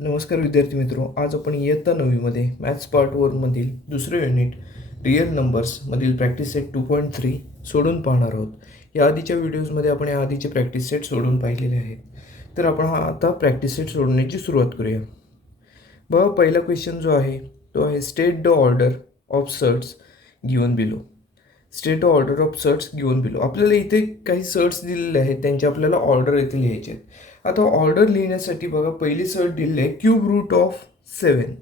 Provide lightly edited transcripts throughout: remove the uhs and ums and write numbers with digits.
नमस्कार विद्यार्थी मित्रो, आज आपण इयत्ता 9वीमध्ये मॅथ्स पार्ट 1 मधील दुसरे युनिट रिअल नंबर्स मधील प्रॅक्टिस सेट 2.3 सोडून पाहणार आहोत. या आधीच्या व्हिडिओजमध्ये आपण या आधीचे प्रॅक्टिस सेट सोडून पाहिलेले आहेत. तर आपण आता प्रॅक्टिस सेट सोडवण्याची सुरुवात करूया. बघा, पहिला क्वेश्चन जो आहे तो आहे state the order of surds given below. State order of surds given below. आपल्याला इथे काही सर्ट्स दिलेले आहेत, त्यांचे आपल्याला ऑर्डर इथे लिहायचे आहेत. आता ऑर्डर लिहिण्यासाठी बघा, पहिली सर्ट दिलेली आहे क्यूब रूट ऑफ 7.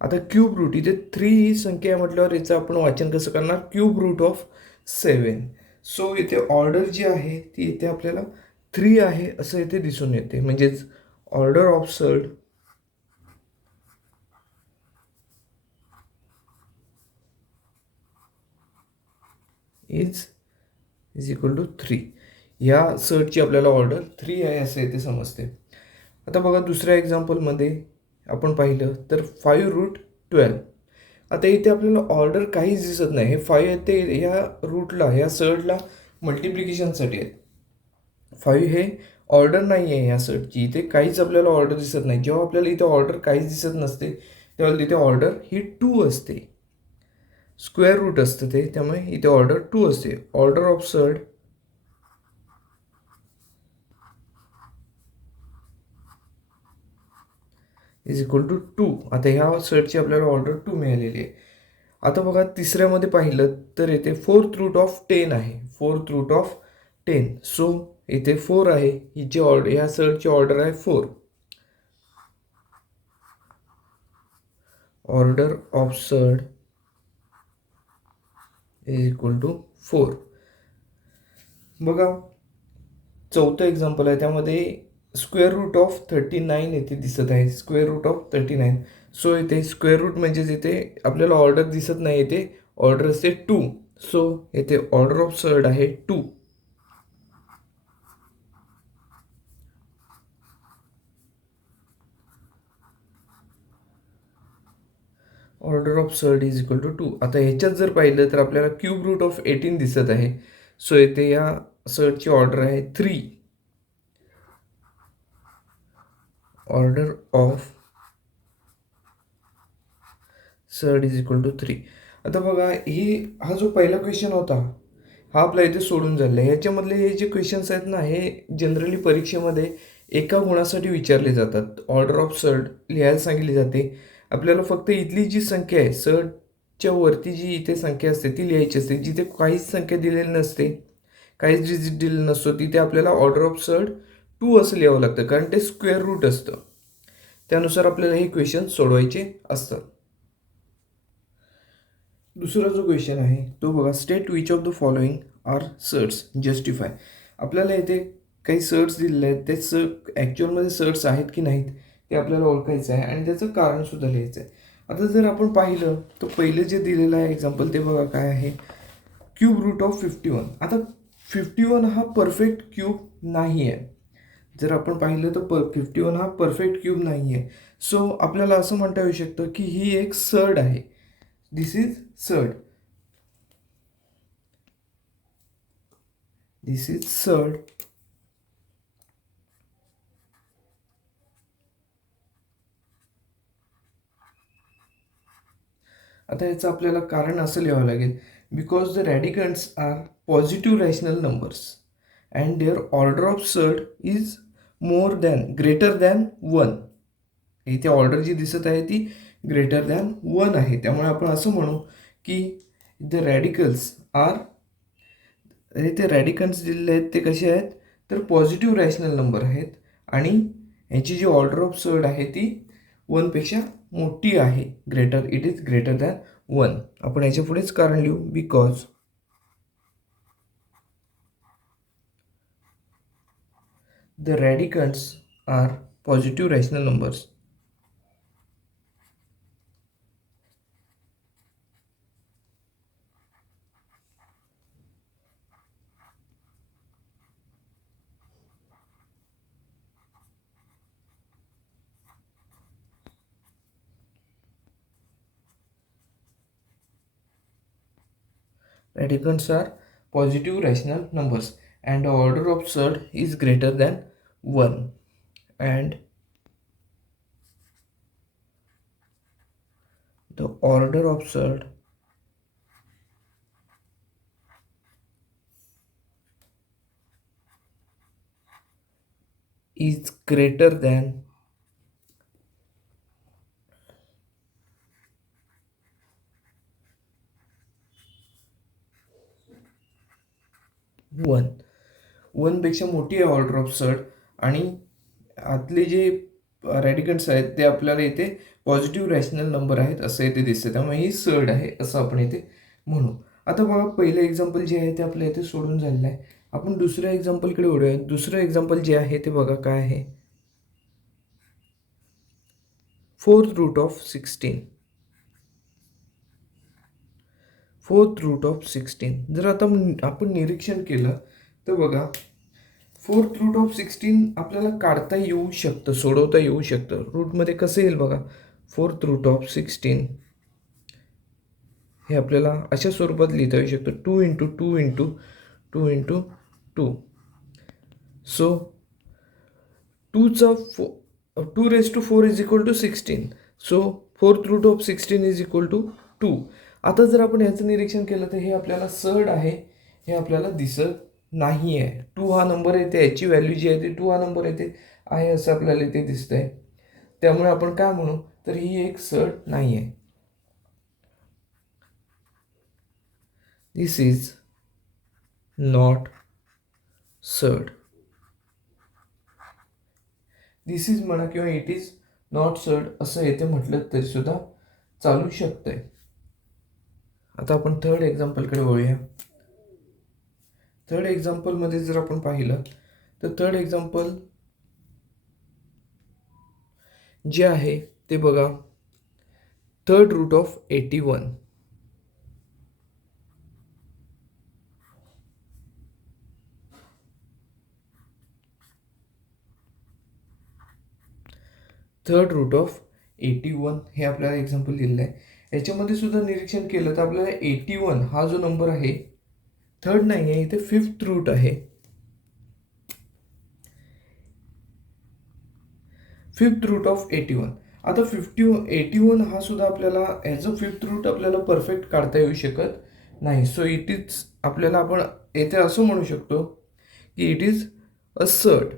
आता क्यूब रूट, इथे 3 ही संख्या आहे म्हटल्यावर याचं आपण वाचन कसं करणार? Cube root of 7. सो इथे ऑर्डर जी आहे ती इथे आपल्याला 3 आहे असं इथे दिसून येते. म्हणजेच order of surd is equal to 3. या सर्टची आपल्याला ऑर्डर 3 आहे असं इथे समजते. आता बघा, दुसऱ्या एक्झाम्पलमध्ये आपण पाहिलं तर 5 रूट 12. आता इथे आपल्याला ऑर्डर काहीच दिसत नाही. हे 5 आहे ते ह्या रूटला, ह्या सर्टला मल्टिप्लिकेशनसाठी आहेत. 5 हे ऑर्डर नाही आहे ह्या सर्टची, इथे काहीच आपल्याला ऑर्डर दिसत नाही. जेव्हा आपल्याला इथे ऑर्डर काहीच दिसत नसते तेव्हा तिथे ऑर्डर ही 2 असते. स्क्वेअर रूट असतं ते, त्यामुळे इथे ऑर्डर 2 असते. Order of surd is equal to 2. आता ह्या सर्टची आपल्याला ऑर्डर 2 मिळालेली आहे. आता बघा, तिसऱ्यामध्ये पाहिलं तर इथे 4th रूट ऑफ 10 आहे. 4th root of 10. सो इथे 4 आहे. हिची ऑर्डर, ह्या सर्टची ऑर्डर आहे 4. Order of surd is equal to 4. बघा, चौथं एक्झाम्पल आहे, त्यामध्ये स्क्वेअर रूट ऑफ 39 येथे दिसत आहे. Square root of 39. सो इथे स्क्वेअर रूट म्हणजेच इथे आपल्याला ऑर्डर दिसत नाही, इथे ऑर्डर असते 2. सो इथे ऑर्डर ऑफ सर्ट आहे 2. Order of surd is equal to 2. आता ह्याच्यात जर पाहिलं तर आपल्याला क्यूब रूट ऑफ 18 दिसत आहे. सो इथे या सर्टची ऑर्डर आहे 3. Order of surd is equal to 3. आता बघा, हा जो पहिला क्वेश्चन होता हा आपला इथे सोडून झाला आहे. ह्याच्यामधले हे जे क्वेश्चन्स आहेत ना, हे जनरली परीक्षेमध्ये एका गुणासाठी विचारले जातात. ऑर्डर ऑफ सर्ट लिहायला सांगितली जाते. आपल्याला फक्त इथली जी संख्या आहे, सर्टच्या वरती जी इथे संख्या असते ती लिहायची असते. जिथे काहीच संख्या दिलेली नसते, काहीच डिजिट दिलेलं नसतो, तिथे आपल्याला ऑर्डर ऑफ सर्ट 2 असं लिहावं लागतं, कारण ते स्क्वेअर रूट असतं. त्यानुसार आपल्याला हे क्वेश्चन सोडवायचे असतात. दुसरा जो क्वेश्चन आहे तो बघा, state which of the following are surds justify. आपल्याला इथे काही सर्ट्स दिलेले आहेत, ते ॲक्च्युअलमध्ये सर्ट्स आहेत की नाहीत ते आपल्याला ओळखायचं आहे आणि त्याचं कारणसुद्धा लिहायचं आहे. आता जर आपण पाहिलं तर पहिलं जे दिलेलं आहे एक्झाम्पल ते बघा काय आहे, क्यूब रूट ऑफ 51. आता 51 हा परफेक्ट क्यूब नाही आहे. जर आपण पाहिलं तर 51 हा परफेक्ट क्यूब नाही आहे. सो आपल्याला असं म्हणता येऊ शकतं की ही एक सर्ट आहे. दिस इज सर्ट. दिस इज सर्ट. आता याचं आपल्याला कारण असं लिहावं लागेल, because the radicands are positive rational numbers and their order of surd is more than greater than 1. इथे ऑर्डर जी दिसत आहे ती ग्रेटर दॅन 1 आहे. त्यामुळे आपण असं म्हणू की द रॅडिकल्स आर, इथे रॅडिकल्स दिलेले आहेत ते कसे आहेत तर पॉझिटिव्ह रॅशनल नंबर आहेत आणि याची जी ऑर्डर ऑफ सर्ट आहे ती 1 पेक्षा मोठी आहे. Greater, it is greater than 1. आपण याच्या पुढेच कारण लिहू, because the radicands are positive rational numbers. Radicals are positive rational numbers and the order of surd is greater than 1. And the order of surd is greater than 1. 1 पेक्षा मोठी आहे order of surd आणि आतले जे रॅडिकंट्स आहेत ते आपल्याला इथे पॉझिटिव्ह रॅशनल नंबर आहेत असं इथे दिसतं, त्यामुळे ही सर्ड आहे असं आपण इथे म्हणू. आता बघा पहिलं एक्झाम्पल जे आहे ते आपल्या इथे सोडून झालेलं आहे. आपण दुसऱ्या एक्झाम्पलकडे वळूया. दुसरं एक्झाम्पल जे आहे ते बघा काय आहे. 4th root of 16. 4th root of 16 जर आता आपण निरीक्षण केलं तर बघा 4th रूट ऑफ 16 आपल्याला काढता येऊ शकतं, सोडवता येऊ शकतं. रूटमध्ये कसं येईल बघा. 4th रूट ऑफ 16 हे आपल्याला अशा स्वरूपात लिहिता येऊ शकतं. 2 into 2 into 2 into 2. So 2 raise to 4 is equal to 16. So 4th root of 16 is equal to 2. आता जर आपण ह्याचं निरीक्षण केलं तर हे आपल्याला सर्ड आहे हे आपल्याला दिसत नाही आहे. 2 हा नंबर येते, याची व्हॅल्यू जी आहे ती 2 हा नंबर येते आहे असं आपल्याला इथे दिसतंय. त्यामुळे आपण काय म्हणू तर ही एक सर्ड नाही आहे. This is not surd. This is म्हणा किंवा इट इज नॉट सर्ड असं येथे म्हटलं तरी सुद्धा चालू शकतंय. आता आपण थर्ड एक्झाम्पलकडे वळूया. थर्ड एक्झाम्पलमध्ये जर आपण पाहिलं तर थर्ड एक्झाम्पल जे आहे ते बघा 3rd route of 81. 3rd route of 81 हे आपल्याला एक्झाम्पल दिलेलं आहे. याच्यामध्ये सुद्धा निरीक्षण केलं तर आपल्याला 81 हा जो नंबर आहे थर्ड नाही आहे, इथे 5th रूट आहे. 5th route of 81. आता 81 हा सुद्धा आपल्याला ॲज अ 5th रूट आपल्याला परफेक्ट काढता येऊ शकत नाही. सो इट इज आपल्याला आपण येथे असं म्हणू शकतो की इट इज अ सर्ड.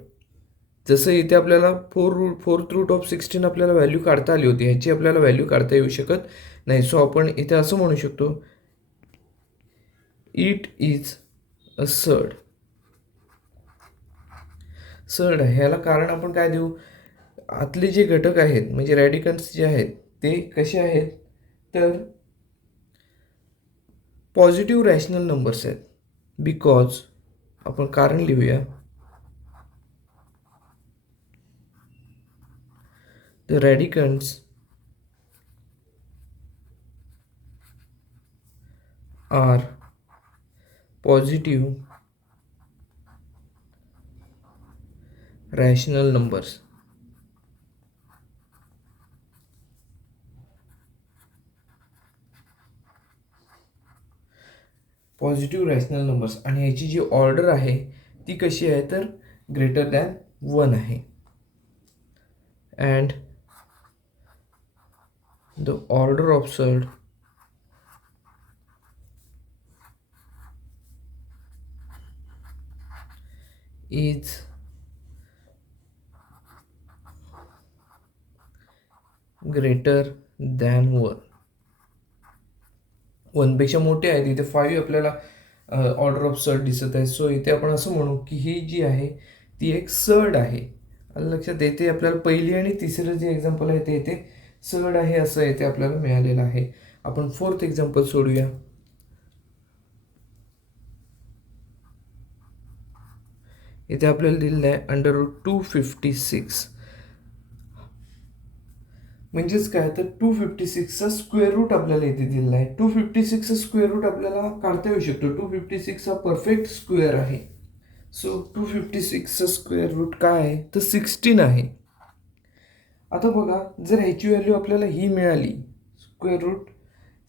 जसं इथे आपल्याला 4th रूट ऑफ 16 आपल्याला व्हॅल्यू काढता आली होती, ह्याची आपल्याला व्हॅल्यू काढता येऊ शकत नाही. सो आपण इथे असं म्हणू शकतो it is a surd. Surd आहे. ह्याला कारण आपण काय देऊ, आतले जे घटक आहेत म्हणजे रॅडिकंट्स जे आहेत ते कसे आहेत तर पॉझिटिव्ह रॅशनल नंबर्स आहेत. बिकॉज आपण कारण लिहूया. The radicants are positive rational numbers. Positive rational numbers आणि याची जी ऑर्डर आहे ती कशी आहे तर ग्रेटर दॅन 1 आहे. And the order of surd is greater than 1. 1 पेक्षा मोठे आहे. इथे 5 आपल्याला ऑर्डर ऑफ सर्ड दिसत आहे. सो इथे आपण असं म्हणू की ही जी आहे ती एक सर्ड आहे. लक्षात येते आपल्याला पहिली आणि तिसरं जे एक्झाम्पल आहे ते इथे सर्ड आहे असं इथे आपल्याला मिळालेलं आहे. आपण 4th एक्झाम्पल सोडूया. इथे आपल्याला दिलेलं आहे अंडर रूट 256. म्हणजेच काय तर 256चा स्क्वेअर रूट आपल्याला इथे दिलेला आहे. 256चा स्क्वेअर रूट आपल्याला काढता येऊ शकतो. 256 हा परफेक्ट स्क्वेअर आहे. सो 256चा स्क्वेअर रूट काय आहे तर 16 आहे. आता बघा जर ह्याची व्हॅल्यू आपल्याला ही मिळाली स्क्वेअर रूट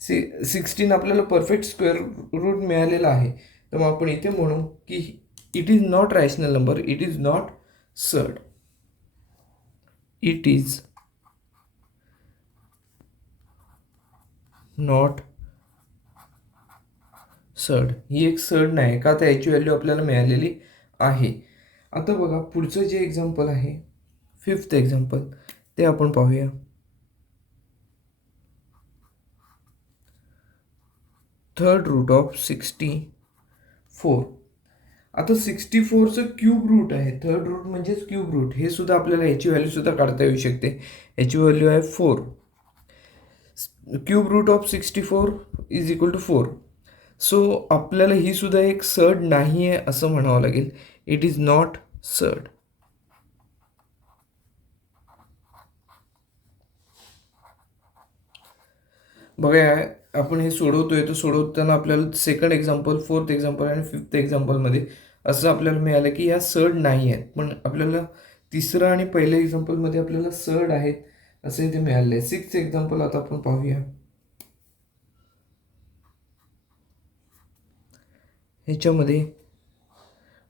16 आपल्याला परफेक्ट स्क्वेअर रूट मिळालेला आहे, तर मग आपण इथे म्हणू की it is not rational number, it is not surd. It is not surd, ही एक सर्ड नाही का, तर याची व्हॅल्यू आपल्याला मिळालेली आहे. आता बघा पुढचं जे एक्झाम्पल आहे, फिफ्थ एक्झाम्पल, ते आपण पाहूया. Third root of 64. आता 64चं क्यूब रूट आहे, थर्ड रूट म्हणजेच क्यूब रूट, हे सुद्धा आपल्याला याची व्हॅल्यू सुद्धा काढता येऊ शकते. याची व्हॅल्यू आहे 4. Cube root of 64 is equal to 4. So आपल्याला ही सुद्धा एक सर्ड नाही आहे असं म्हणावं लागेल. It is not surd. बघा आपण हे सोडवतोय, तर सोडवताना आपल्याला सेकंड एक्झाम्पल, फोर्थ एक्झाम्पल आणि फिफ्थ एक्झाम्पलमध्ये असं आपल्याला मिळालं की या सर्ड नाही आहेत, पण आपल्याला तिसरं आणि पहिल्या एक्झाम्पलमध्ये आपल्याला सर्ड आहेत असे इथे मिळाले आहे. सिक्स्थ एक्झाम्पल आता आपण पाहूया. ह्याच्यामध्ये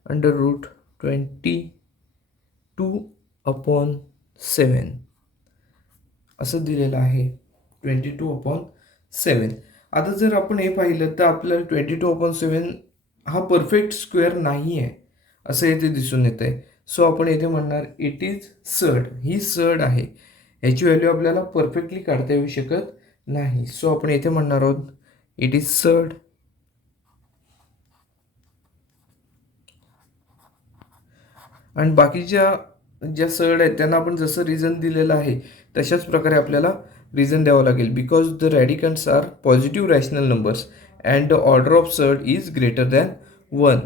अंडर रूट 22/7 असं दिलेलं आहे. 22/7. आता जर आपण हे पाहिलं तर आपल्याला 22/7 हा परफेक्ट स्क्वेअर नाही आहे असं इथे दिसून येत आहे. सो आपण इथे म्हणणार it is surd, he surd आहे. याची व्हॅल्यू आपल्याला परफेक्टली काढता येऊ शकत नाही. सो आपण इथे म्हणणार आहोत इट इज सर्ड. आणि बाकीच्या ज्या सर्ड आहेत त्यांना आपण जसं रिझन दिलेलं आहे तशाच प्रकारे आपल्याला रिझन द्यावं लागेल. Because the radicands are positive rational numbers and the order of surd is greater than 1.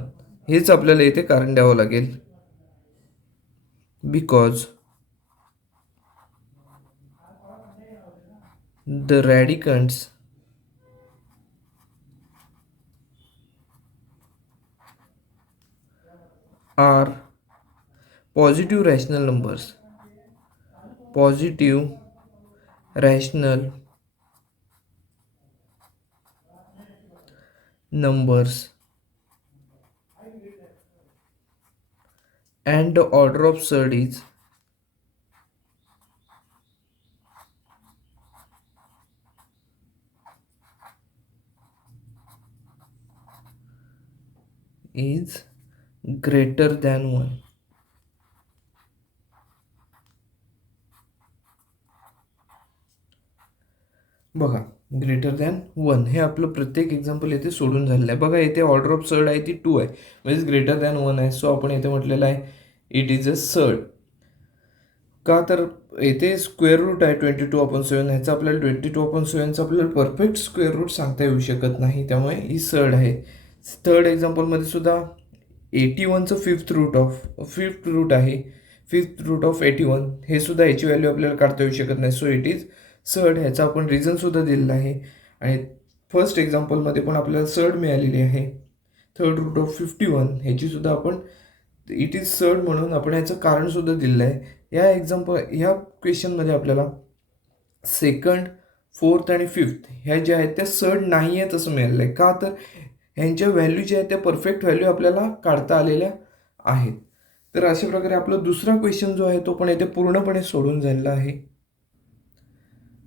हेच आपल्याला इथे कारण द्यावं लागेल. Because the radicands are positive rational numbers, positive rational numbers and the order of surd is greater than 1. बघा greater than 1 हे आपलं प्रत्येक एक्झाम्पल येथे सोडून झालेलं आहे. बघा इथे ऑर्डर ऑफ सर्ड आहे ती 2 आहे, म्हणजे ग्रेटर दॅन 1 आहे. सो आपण इथे म्हटलेलं आहे इट इज अ सर्ड. का तर इथे स्क्वेअर रूट आहे 22/7, ह्याचा आपल्याला 22/7चा आपल्याला परफेक्ट स्क्वेअर रूट सांगता येऊ शकत नाही, त्यामुळे ही सर्ड आहे. थर्ड एक्झाम्पलमध्ये सुद्धा 81चं फिफ्थ रूट आहे, फिफ्थ रूट ऑफ 81, हे सुद्धा याची व्हॅल्यू आपल्याला काढता येऊ शकत नाही. So it is surd. ह्याचा आपण रिझन सुद्धा दिलेला आहे. आणि फर्स्ट एक्झाम्पलमध्ये पण आपल्याला सर्ड मिळालेली आहे. थर्ड रूट ऑफ 51 ह्याची सुद्धा आपण इट इज सर्ड म्हणून आपण ह्याचं कारण सुद्धा दिलेलं आहे. ह्या क्वेश्चनमध्ये आपल्याला सेकंड, फोर्थ आणि फिफ्थ ह्या ज्या आहेत त्या सर्ड नाही आहेत असं मिळालेलं आहे. का तर ह्यांच्या व्हॅल्यू ज्या आहेत त्या परफेक्ट व्हॅल्यू आपल्याला काढता आलेल्या आहेत. तर अशा प्रकारे आपला दुसरा क्वेश्चन जो आहे तो पण इथे पूर्णपणे सोडून झालेला आहे.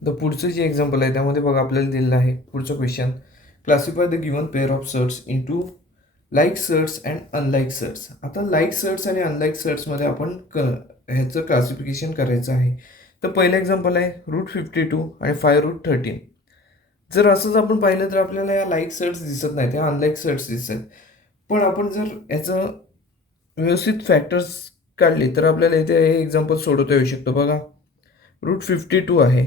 द पुढचं जे एक्झाम्पल आहे त्यामध्ये बघा आपल्याला दिलेलं आहे पुढचं question. Classify the given pair of surds into like surds and unlike surds. आता लाईक सर्ट्स आणि अनलाईक सर्ट्समध्ये आपण ह्याचं क्लासिफिकेशन करायचं आहे. तर पहिलं एक्झाम्पल आहे √52 आणि 5√13. जर असंच आपण पाहिलं तर आपल्याला या लाईक सर्ट्स दिसत नाहीत, या अनलाईक सर्ट्स दिसत. पण आपण जर याचं व्यवस्थित फॅक्टर्स काढले तर आपल्याला इथे हे एक्झाम्पल सोडवता येऊ शकतो. बघा √52 आहे,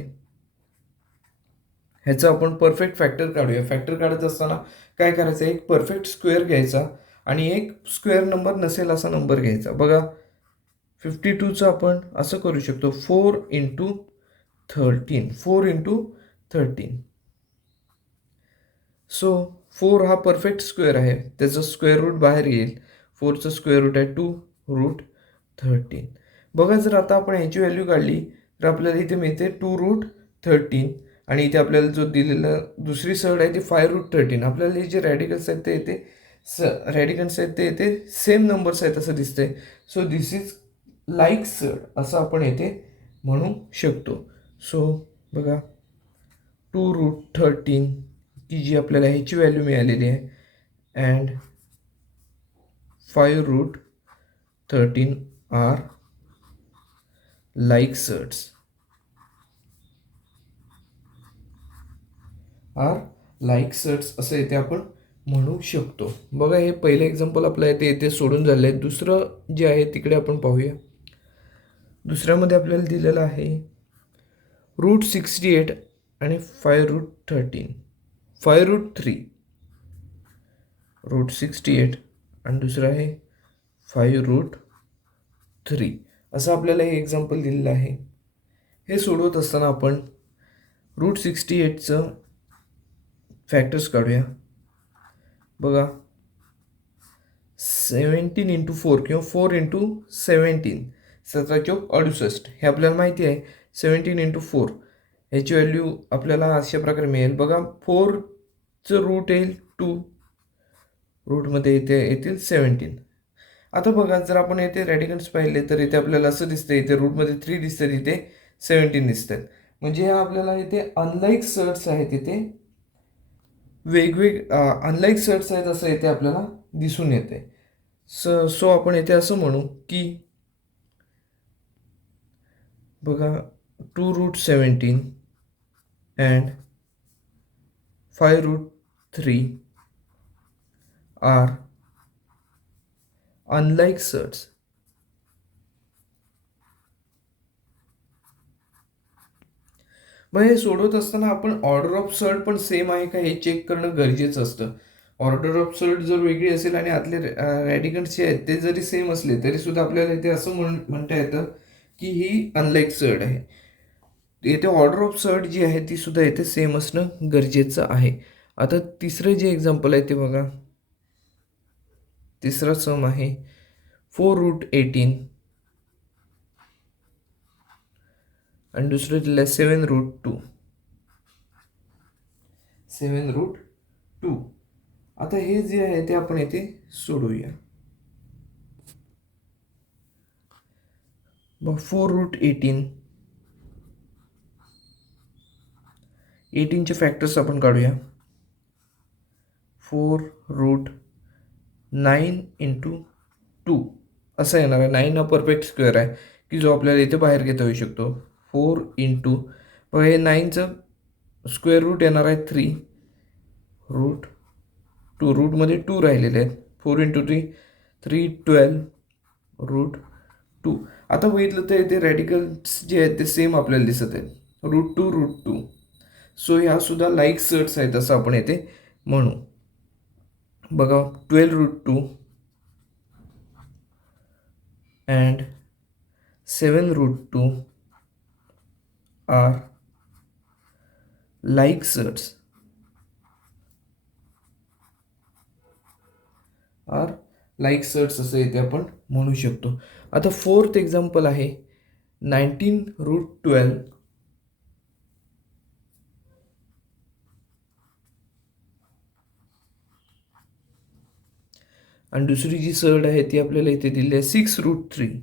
ह्याचं आपण परफेक्ट फॅक्टर काढूया. फॅक्टर काढत असताना काय करायचं, एक परफेक्ट स्क्वेअर घ्यायचा आणि एक स्क्वेअर नंबर नसेल असा नंबर घ्यायचा. बघा 52चं आपण असं करू शकतो 4 × 13, 4 × 13. सो 4 हा परफेक्ट स्क्वेअर आहे, त्याचं स्क्वेअर रूट बाहेर येईल. 4चं स्क्वेअर रूट आहे 2√13. बघा जर आता आपण ह्याची व्हॅल्यू काढली तर आपल्याला इथे मिळते 2√13 आणि इथे आपल्याला जो दिलेला दुसरी सर्ड आहे ती 5√13. आपल्याला हे जे रॅडिकल्स आहेत ते इथे सेम नंबर्स आहेत असं दिसतंय. So this is like surd असं आपण येथे म्हणू शकतो. सो बघा 2√13 की जी आपल्याला ह्याची व्हॅल्यू मिळालेली आहे अँड 5√13 आर लाईक सर्ट्स असं इथे आपण म्हणू शकतो. बघा हे पहिलं एक्झाम्पल आपलं आहे ते इथे सोडून झालं आहे. दुसरं जे आहे तिकडे आपण पाहूया. दुसऱ्यामध्ये आपल्याला दिलेलं आहे √68 आणि 5√13 5√3 √68 आणि दुसरं आहे 5√3 असं आपल्याला हे एक्झाम्पल दिलेलं आहे. हे सोडवत असताना आपण √68चं फॅक्टर्स काढूया. बघा 17 × 4 किंवा 4 × 17 17 हे आपल्याला माहिती आहे. 17 × 4 ह्याची व्हॅल्यू आपल्याला अशा प्रकारे मिळेल. बघा 4चं रूट येईल 2, रूटमध्ये इथे येतील 17. आता बघा जर आपण येथे रॅडिकन्स पाहिले तर इथे आपल्याला असं दिसतं, इथे रूटमध्ये 3 दिसतात, इथे 17 दिसतात. म्हणजे ह्या आपल्याला इथे अनलाईक सर्ट्स आहेत, इथे अनलाईक सर्ट्स आहेत असं इथे आपल्याला दिसून येते. सो आपण इथे असं म्हणू की बघा 2√17 अँड 5√3 आर अनलाईक सर्ट्स. मग हे सोडवत असताना आपण ऑर्डर ऑफ सर्ट पण सेम आहे का हे चेक करणं गरजेचं असतं. ऑर्डर ऑफ सर्ट जर वेगळी असेल आणि आतले रॅडिकन्स जे आहेत ते जरी सेम असले तरी सुद्धा आपल्याला इथे असं म्हणता येतं की ही अनलाईक सर्ट आहे. येथे ऑर्डर ऑफ सर्ट जी आहे ती सुद्धा इथे सेम असणं गरजेचं आहे. आता तिसरं जे एक्झाम्पल आहे ते बघा. तिसरा सम आहे 4√18 आणि दुसरं दिलं आहे 7√2. आता हे जे आहे ते आपण येथे सोडवूया. मग 4√18चे फॅक्टर्स आपण काढूया. 4√9 × 2 असं येणार आहे. 9 हा परफेक्ट स्क्वेअर आहे की जो आपल्याला इथे बाहेर घेता येऊ शकतो. 4 × बघा हे 9चं स्क्वेअर रूट येणार आहे 3√2. रूटमध्ये 2 राहिलेले आहेत. 4 × 3 312√2. आता बघितलं तर इथे रॅडिकल्स जे आहेत ते सेम आपल्याला दिसत आहेत. √2. सो ह्या सुद्धा लाईक सर्ट्स आहेत असं आपण येथे म्हणू. बघा 12√2 अँड 7√2 आर लाईक सर्ट्स असं इथे आपण म्हणू शकतो. आता फोर्थ एक्झाम्पल आहे 19√12 आणि दुसरी जी सर्ट आहे ती आपल्याला इथे दिली आहे 6√3.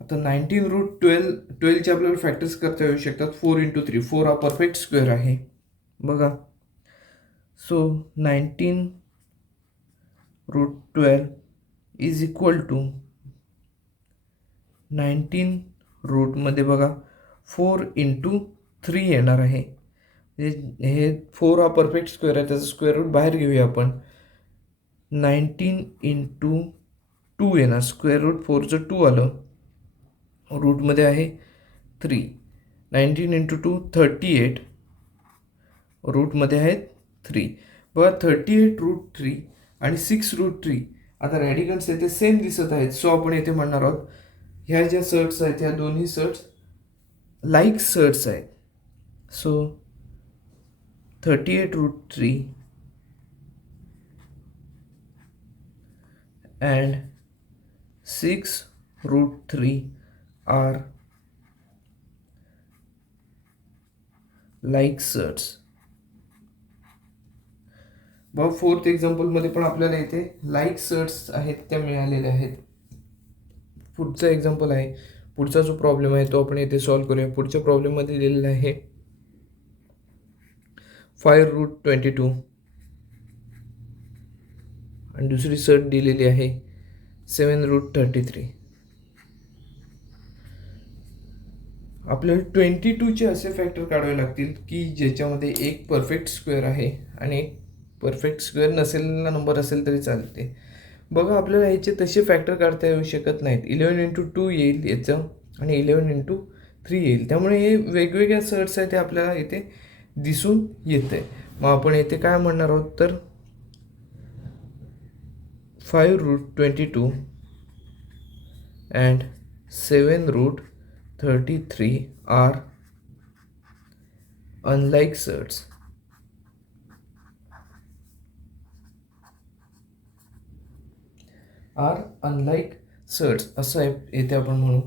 आता 19√12चे आपल्याला फॅक्टर्स करता येऊ शकतात. 4 × 3 4 हा परफेक्ट स्क्वेअर आहे. बघा सो 19√12 इज इक्वल टू 19 रूटमध्ये बघा 4 × 3 येणार आहे. हे 4 हा परफेक्ट स्क्वेअर आहे, त्याचं स्क्वेअर रूट बाहेर घेऊया आपण. 19 × 2 येणार. स्क्वेअर रूट 4चं 2 आलं. रूटमध्ये आहे 3. 19 × 2 38. रूटमध्ये आहेत 3. बघा 38√3 आणि 6√3. आता रॅडिकन्स येथे सेम दिसत आहेत. सो आपण येथे म्हणणार आहोत ह्या ज्या सर्ट्स आहेत ह्या दोन्ही सर्ट्स लाईक सर्ट्स आहेत. So 38√3 and 6√3 are like surds. बघा फोर्थ एक्झाम्पलमध्ये पण आपल्याला इथे लाईक सर्ट्स आहेत त्या मिळालेल्या आहेत. पुढचं एक्झाम्पल आहे पुढचा जो प्रॉब्लेम आहे तो आपण इथे सॉल्व करूया. पुढच्या प्रॉब्लेममध्ये दिलेला आहे 5√22 आणि दुसरी सर्ट दिलेली आहे 7√33. आपल्याला 22चे असे फॅक्टर काढावे लागतील की ज्याच्यामध्ये एक परफेक्ट स्क्वेअर आहे आणि एक परफेक्ट स्क्वेअर नसेलेला नंबर असेल तरी चालते. बघा, आपल्याला ह्याचे तसे फॅक्टर काढता येऊ शकत नाहीत. 11×2 येईल याचं आणि 11×3 येईल. त्यामुळे हे वेगवेगळ्या सर्ट्स आहेत ते आपल्याला इथे दिसून येते. मग आपण इथे काय म्हणणार आहोत तर 5√22 and 7√33 are unlike surds. असं आहे इथे आपण म्हणू.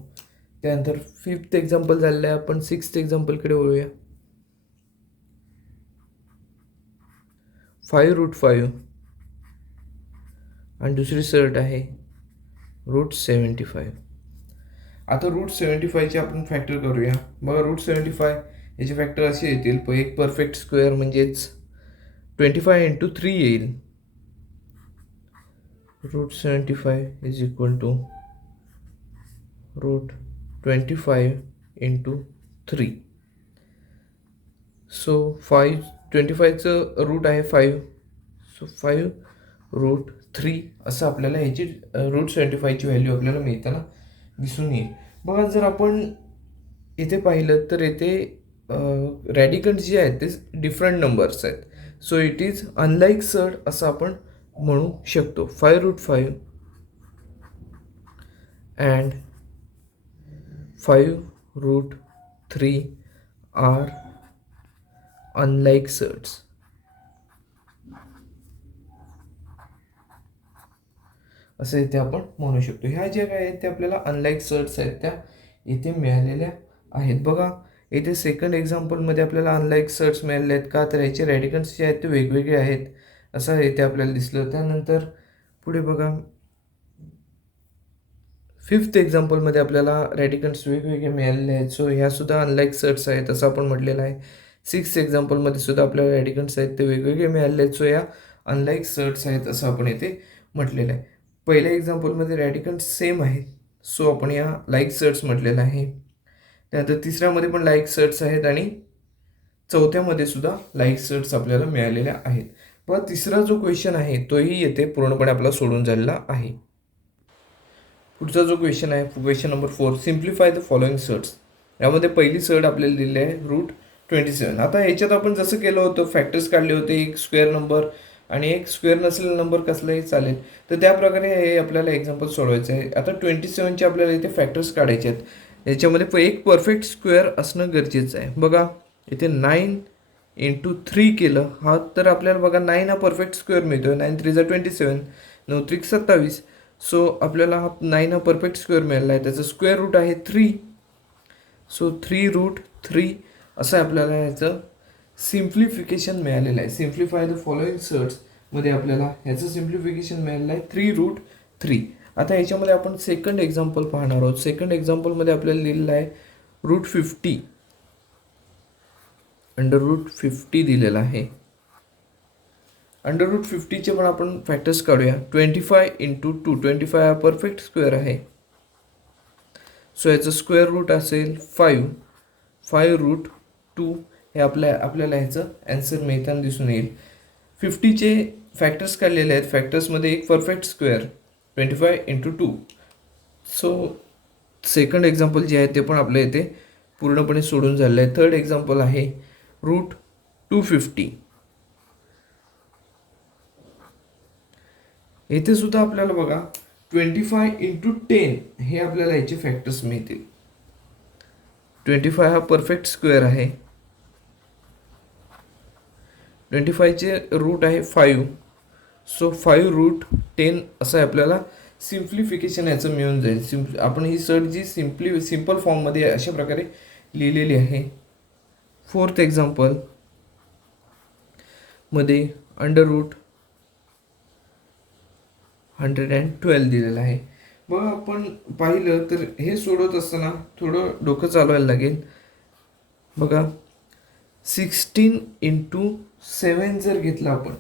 त्यानंतर 5th एक्झाम्पल झालेलं आहे. आपण 6th एक्झाम्पलकडे वळूया. 5√5 आणि दुसरी सर्ट आहे √75. आता √75चे आपण फॅक्टर करूया. बघा, √75 याचे फॅक्टर असे येतील. एक परफेक्ट स्क्वेअर म्हणजेच 25×3 येईल. √75 इज इक्वल टू √25×3. सो 25चं रूट आहे 5. सो 5√3 असं आपल्याला ह्याची √75ची व्हॅल्यू आपल्याला मिळताना दिसून येईल. बघा, जर आपण इथे पाहिलं तर इथे रॅडिकंट्स जे आहेत ते डिफरंट नंबर्स आहेत. So it is unlike surd असं आपण म्हणू शकतो. 5√5 अँड 5√3 आर अनलाईक सर्ड्स. असं इथे आपण म्हणू शकतो. ह्या ज्या काय आहेत ते आपल्याला अनलाईक सर्ट्स आहेत त्या इथे मिळालेल्या आहेत. बघा, इथे सेकंड एक्झाम्पलमध्ये आपल्याला अनलाईक सर्ट्स मिळाले आहेत. का तर याचे रॅडिकन्स जे आहेत ते वेगवेगळे आहेत असं इथे आपल्याला दिसलं. त्यानंतर पुढे बघा, 5th एक्झाम्पलमध्ये आपल्याला रॅडिकन्स वेगवेगळे मिळालेले आहेत. सो ह्यासुद्धा अनलाईक सर्ट्स आहेत असं आपण म्हटलेलं आहे. 6th एक्झाम्पलमध्ये सुद्धा आपल्याला रॅडिकन्स आहेत ते वेगवेगळे मिळालेले आहेत. सो या अनलाईक सर्ट्स आहेत असं आपण इथे म्हटलेलं आहे. पहिल्या एक्झाम्पलमध्ये रॅडिकन्स सेम आहेत. सो आपण या लाईक सर्ट्स म्हटलेलं आहे. त्यानंतर तिसऱ्यामध्ये पण लाईक सर्ट्स आहेत आणि चौथ्यामध्ये सुद्धा लाईक सर्ट्स आपल्याला मिळालेल्या आहेत. पण तिसरा जो क्वेश्चन आहे तोही येथे पूर्णपणे आपला सोडून झालेला आहे. पुढचा जो क्वेश्चन आहे question number 4, simplify the following surds. यामध्ये पहिली सर्ट आपल्याला दिलेली आहे √27. आता ह्याच्यात आपण जसं केलं होतं फॅक्टर्स काढले होते, एक स्क्वेअर नंबर आणि एक स्क्वेअर नसलेला नंबर कसलाही चालेल. तर त्याप्रकारे हे आपल्याला एक्झाम्पल सोडवायचं आहे. आता 27चे आपल्याला इथे फॅक्टर्स काढायचे आहेत. याच्यामध्ये एक परफेक्ट स्क्वेअर असणं गरजेचं आहे. बघा, इथे 9×3 केलं हा तर आपल्याला बघा 9 हा परफेक्ट स्क्वेअर मिळतो. 9×3 = 27, 9×3 = 27. सो आपल्याला हा 9 हा परफेक्ट स्क्वेअर मिळाला आहे. त्याचं स्क्वेअर रूट आहे 3. सो 3√3 असं आपल्याला ह्याचं सिम्प्लिफिकेशन मिळालेलं आहे. सिम्प्लिफाय द फॉलोइंग सर्ट्समध्ये आपल्याला ह्याचं सिम्प्लिफिकेशन मिळालेलं आहे 3√3. आता ह्याच्यामध्ये आपण सेकंड एक्झाम्पल पाहणार आहोत. सेकंड एक्झाम्पलमध्ये आपल्याला लिहिलेलं आहे √50 √50 दिलेलं आहे. √50चे पण आपण फॅक्टर्स काढूया. 25×2, 25 हा परफेक्ट स्क्वेअर आहे. सो याचं स्क्वेअर रूट असेल 5. 5√2 हे आपल्याला ह्याचं ॲन्सर मिळताना दिसून येईल. 50चे फॅक्टर्स काढलेले आहेत. फॅक्टर्समध्ये एक perfect square 25×2. So second example जे आहे ते पण आपल्या इथे पूर्णपणे सोडून झालेलं आहे. थर्ड एक्झाम्पल आहे √250. येथे सुद्धा आपल्याला बघा 25×10 हे आपल्याला याचे फॅक्टर्स मिळतील. 25 हा परफेक्ट स्क्वेअर आहे. 25चे रूट आहे 5. सो 5√10 असं आपल्याला सिम्प्लिफिकेशन याचं मिळून जाईल. आपण ही सर्ट जी सिम्पल फॉर्ममध्ये अशा प्रकारे लिहिलेली आहे. फोर्थ एक्झाम्पल मध्ये √112 दिलेला आहे. बघा आपण पाहिलं तर हे सोडवत असताना थोडं डोकं चालवायला लागेल. बघा 16 × 7 जर घेतला आपण,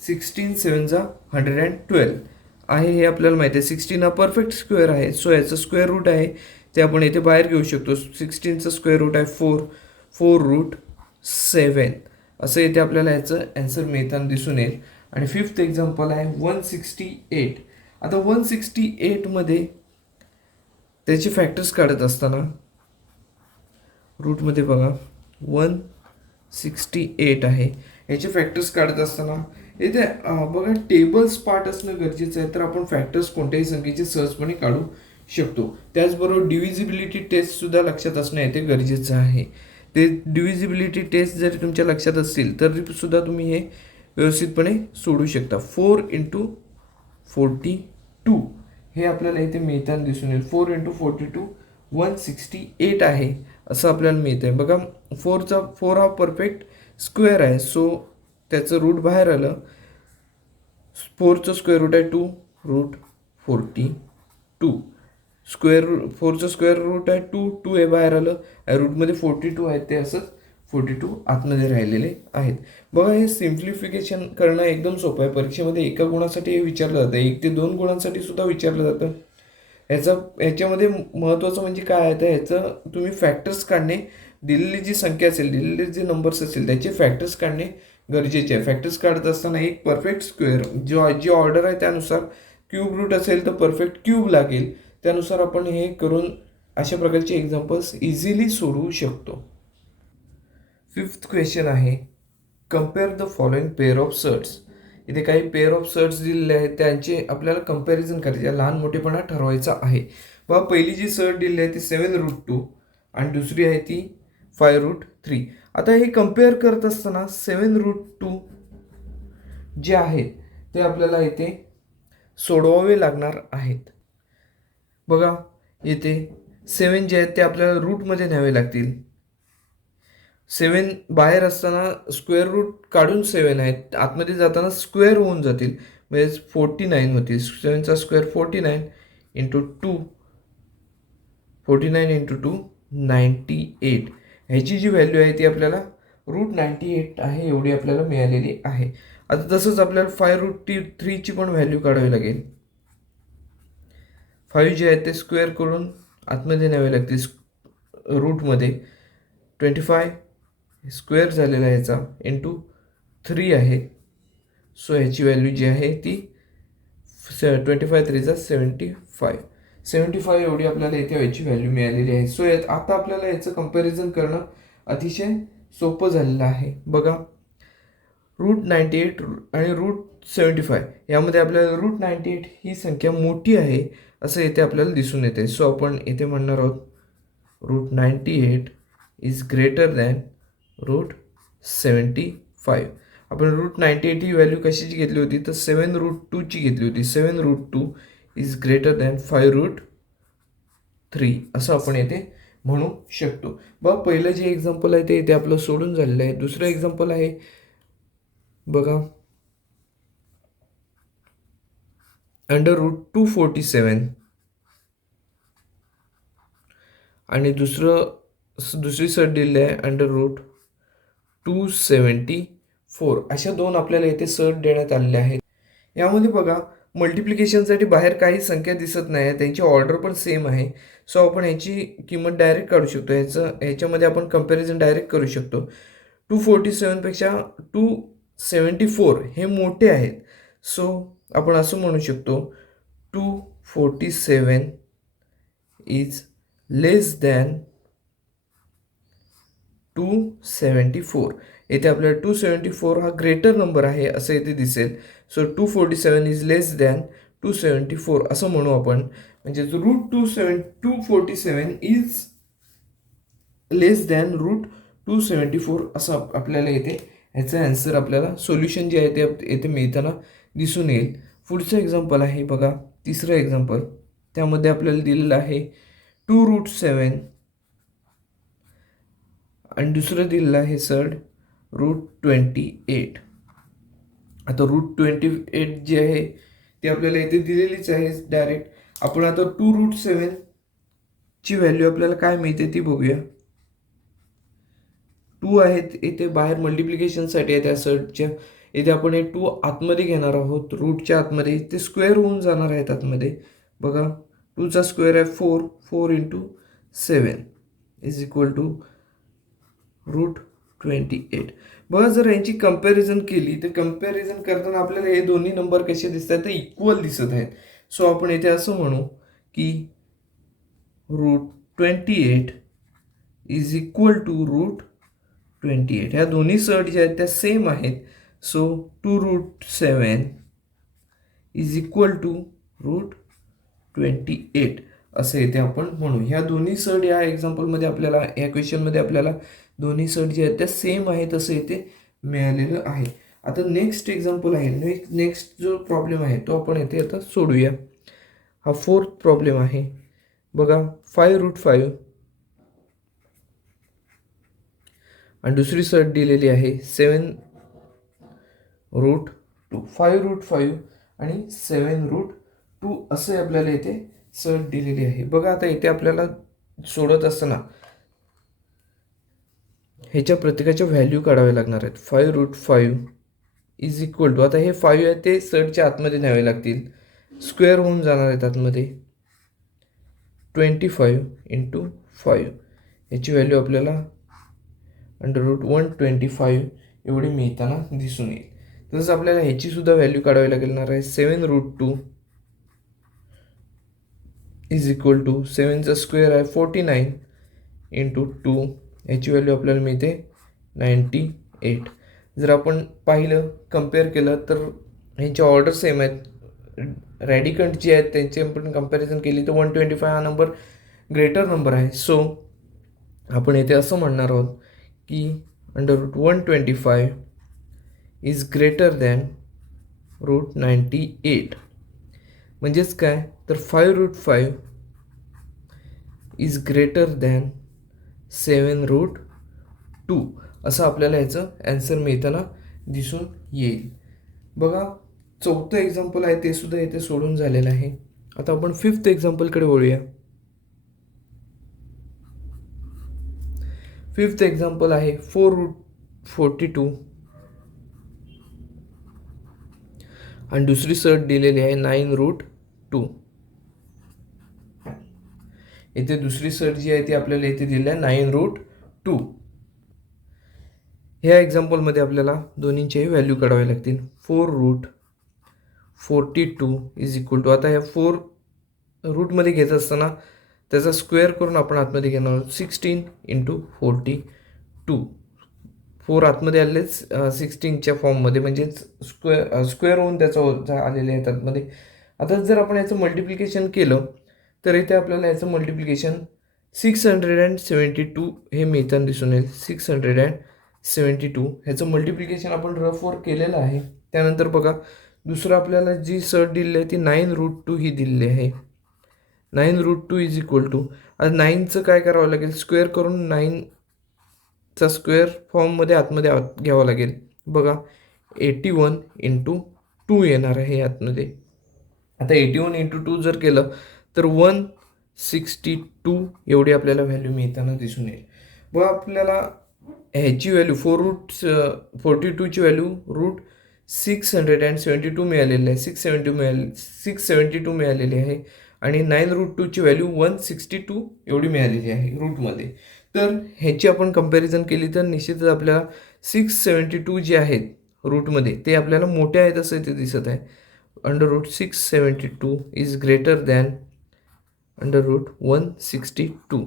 16 7 112 आहे हे आपल्याला माहिती आहे. 16 हा परफेक्ट स्क्वेअर आहे, सो याचं स्क्वेअर रूट आहे ते आपण येथे बाहेर घेऊ शकतो. 16चं स्क्वेअर रूट आहे 4 असं येथे आपल्याला याचं ॲन्सर मिळताना दिसून येईल. आणि फिफ्थ एक्झाम्पल आहे 168. आता 168मध्ये त्याचे फॅक्टर्स काढत असताना रूटमध्ये बघा 168 आहे, याचे फॅक्टर्स काढत असताना इथे बघा टेबल्स पार्ट असणं गरजेचं आहे, तर आपण फॅक्टर्स कोणत्याही संख्येचे सहजपणे काढू शकतो. त्याचबरोबर डिव्हिजिबिलिटी टेस्ट सुद्धा लक्षात असणं येथे गरजेचं आहे. ते डिव्हिजिबिलिटी टेस्ट जर तुमच्या लक्षात असतील तर सुद्धा तुम्ही हे व्यवस्थितपणे सोडू शकता. 4 × 42 हे आपल्याला इथे मिळताना दिसून येईल. 4 × 42 168 आहे असं आपल्याला मिळतं आहे. बघा 4 हा परफेक्ट स्क्वेअर आहे, सो त्याचं रूट बाहेर आलं. 4चं स्क्वेअर रूट आहे 2 √42. 4चं स्क्वेअर रूट आहे 2 हे बाहेर आलं. रूटमध्ये 42 आहेत, ते असंच 42 आतमध्ये राहिलेले आहेत. बघा हे सिम्प्लिफिकेशन करणं एकदम सोपं आहे. परीक्षेमध्ये एका गुणासाठी हे विचारलं जातं, 1 ते 2 गुणांसाठी सुद्धा विचारलं जातं. याच्यामध्ये महत्त्वाचं म्हणजे काय आहे तर ह्याचं तुम्ही फॅक्टर्स काढणे, दिलेली जी संख्या असेल, दिलेले जे नंबर्स असेल त्याचे फॅक्टर्स काढणे गरजेचे आहे. फॅक्टर्स काढत असताना एक परफेक्ट स्क्वेअर जी ऑर्डर आहे त्यानुसार क्यूब रूट असेल तर परफेक्ट क्यूब लागेल, त्यानुसार आपण हे करून अशा प्रकारचे एक्झाम्पल्स इझिली सोडवू शकतो. फिफ्थ क्वेश्चन आहे compare the following pair of surds. इथे काही पेअर ऑफ सर्ट्स दिलेले आहेत, त्यांचे आपल्याला कंपॅरिझन करायचे, लहान मोठेपणा ठरवायचा आहे. बघा पहिली जी सर्ट दिलेली आहे ती 7 √2 आणि दुसरी आहे ती 5 √3. आता हे कम्पेअर करत असताना 7 √2 जे आहेत ते आपल्याला इथे सोडवावे लागणार आहेत. बघा येथे 7 जे आहेत ते आपल्याला रूटमध्ये न्यावे लागतील. 7 बाहेर असताना स्क्वेअर रूट काढून 7 आहेत, आतमध्ये जाताना स्क्वेअर होऊन जातील, म्हणजे 49 होतील. 7चा स्क्वेअर 49 × 2 98. ह्याची जी व्हॅल्यू आहे ती आपल्याला √98 आहे एवढी आपल्याला मिळालेली आहे. आता तसंच आपल्याला 5 √3ची पण व्हॅल्यू काढावी लागेल. 5 जे आहे ते स्क्वेअर करून आतमध्ये न्यावे लागतील रूटमध्ये. 25 स्क्वेअर झालेला आहे याचा × 3 आहे, सो ह्याची व्हॅल्यू जी आहे ती 25 3 75 एवढी आपल्याला इथे याची व्हॅल्यू मिळालेली आहे. सो आता आपल्याला याचं कंपॅरिझन करणं अतिशय सोपं झालेलं आहे. बघा √98 आणि √75 यामध्ये आपल्याला √98 ही संख्या मोठी आहे असं येथे आपल्याला दिसून येते. सो आपण येथे म्हणणार आहोत √98 इज ग्रेटर दॅन √75. आपण √98 ही व्हॅल्यू कशाची घेतली होती तर 7 √2ची घेतली होती. 7 √2 इज ग्रेटर दॅन 5 √3 असं आपण येथे म्हणू शकतो. बघा पहिलं जे एक्झाम्पल आहे ते इथे आपलं सोडून झालेलं आहे. दुसरं एक्झाम्पल आहे बघा √247 आणि दुसरी सर्ट दिलेली आहे √274. अशा दोन आपल्याला इथे सर्ट देण्यात आलेले आहेत. यामध्ये बघा मल्टिप्लिकेशनसाठी बाहेर काही संख्या दिसत नाही, त्यांची ऑर्डर पण सेम आहे, सो आपण ह्याची किंमत डायरेक्ट काढू शकतो. ह्याच्यामध्ये आपण कंपॅरिझन डायरेक्ट करू शकतो. 247पेक्षा 274 हे मोठे आहेत, सो आपण असं म्हणू शकतो 247 इज लेस दॅन 274. येथे आपल्याला 274 हा ग्रेटर नंबर आहे असं येथे दिसेल. सो 247 इज लेस दॅन 274 असं म्हणू आपण. म्हणजे √247 इज लेस दॅन √274 असं आपल्याला येथे ह्याचं ॲन्सर आपल्याला सोल्युशन जे आहे ते येथे मिळताना दिसून येईल. पुढचं एक्झाम्पल आहे बघा तिसरं एक्झाम्पल. त्यामध्ये आपल्याला दिलेलं आहे 2 √7 आणि दुसरं दिलेलं आहे सर्ट √28. आता √28 जे आहे ते आपल्याला इथे दिलेलीच आहे डायरेक्ट. आपण आता 2√7 ची व्हॅल्यू आपल्याला काय मिळते ती बघूया. 2 आहेत इथे बाहेर मल्टिप्लिकेशनसाठी आहे त्या सर्टच्या. इथे आपण हे 2 आतमध्ये घेणार आहोत, रूटच्या आतमध्ये. ते स्क्वेअर होऊन जाणार आहेत आतमध्ये. बघा 2चा स्क्वेअर आहे 4. 4 × 7 इज इक्वल टू √28. बघा जर यांची कंपॅरिझन केली तर कंपॅरिझन करताना आपल्याला हे दोन्ही नंबर कसे दिसत आहेत, तर इक्वल दिसत आहेत. सो आपण इथे असं म्हणू की √28 इज इक्वल टू √28. ह्या दोन्ही सर्ट ज्या आहेत त्या सेम आहेत. सो 2√7 इज इक्वल टू √28 असं इथे आपण म्हणू. ह्या दोन्ही सर्ट या एक्झाम्पलमध्ये आपल्याला, या क्वेश्चनमध्ये आपल्याला दोन्ही सर्ट जे आहेत त्या सेम आहेत असं इथे मिळालेलं आहे. आता नेक्स्ट एक्झाम्पल आहे, नेक्स्ट जो प्रॉब्लेम आहे तो आपण इथे आता सोडूया. हा 4th प्रॉब्लेम आहे. बघा 5√5 आणि दुसरी सर्ट दिलेली आहे 7√2. 5√5 आणि 7√2 असे आपल्याला इथे सर्ट दिलेली आहे. बघा आता इथे आपल्याला सोडत असताना ह्याच्या प्रत्येकाच्या व्हॅल्यू काढाव्या लागणार आहेत. 5√5 इज इक्वल टू, आता हे 5 आहे ते सर्टच्या आतमध्ये न्यावे लागतील, स्क्वेअर होऊन जाणार आहेत आतमध्ये. 25 × 5 याची व्हॅल्यू आपल्याला √125 एवढी मिळताना दिसून येईल. तसंच आपल्याला ह्याची सुद्धा व्हॅल्यू काढावी लागणार आहे. 7√2 इज इक्वल टू, 7चा स्क्वेअर आहे 49 × 2 याची व्हॅल्यू आपल्याला मिळते 98. जर आपण पाहिलं, कम्पेअर केलं तर ह्यांचे ऑर्डर सेम आहेत. रॅडिकंट जे आहेत त्यांची आपण कंपॅरिझन केली तर 125 हा नंबर ग्रेटर नंबर आहे. सो आपण इथे असं म्हणणार आहोत की √125 इज ग्रेटर दॅन √98. म्हणजेच काय, तर 5√5 इज ग्रेटर दॅन 7√2 असं आपल्याला याचं ॲन्सर मिळताना दिसून येईल. बघा 4th एक्झाम्पल आहे ते सुद्धा इथे सोडून झालेलं आहे. आता आपण 5th एक्झाम्पलकडे वळूया. 5th एक्झाम्पल आहे 4√42 आणि दुसरी सर्ट दिलेली आहे 9√2. इथे दुसरी सर्ट जी आहे ती आपल्याला इथे दिली आहे 9√2. ह्या एक्झाम्पलमध्ये आपल्याला दोन्हींचेही व्हॅल्यू काढावे लागतील. 4√42 इज इक्वल टू, आता ह्या 4 रूटमध्ये घेत असताना त्याचा स्क्वेअर करून आपण आतमध्ये घेणार आहोत. 16 × 42. 4 आतमध्ये आलेच 16च्या फॉर्ममध्ये, म्हणजेच स्क्वेअर होऊन त्याचं आलेले आहेत आतमध्ये. आता जर आपण याचं मल्टिप्लिकेशन केलं तर इथे आपल्याला याचं मल्टिप्लिकेशन 672 हे मिळताना दिसून येईल. 672 ह्याचं मल्टिप्लिकेशन आपण रफवर केलेलं आहे. त्यानंतर बघा दुसरं आपल्याला जी सर्ट दिलेली आहे ती 9√2 ही दिलेली आहे. 9√2 इज इक्वल टू, आता 9चं काय करावं लागेल, स्क्वेअर करून 9चा स्क्वेअर फॉर्ममध्ये आतमध्ये घ्यावं लागेल. बघा 81 × 2 येणार आहे आतमध्ये. आता 81 × 2 जर केलं तर 162 एवढी आपल्याला व्हॅल्यू मिळताना दिसून येईल. बघा आपल्याला ह्याची व्हॅल्यू 4√42ची व्हॅल्यू √672 मिळालेली आहे. 672 मिळालेली आहे आणि 9√2ची व्हॅल्यू 162 एवढी मिळालेली आहे रूटमध्ये. तर ह्याची आपण कंपॅरिझन केली तर निश्चितच आपल्याला 672 जे आहेत रूटमध्ये ते आपल्याला मोठे आहेत असं इथे दिसत आहे. √672 इज ग्रेटर दॅन √162.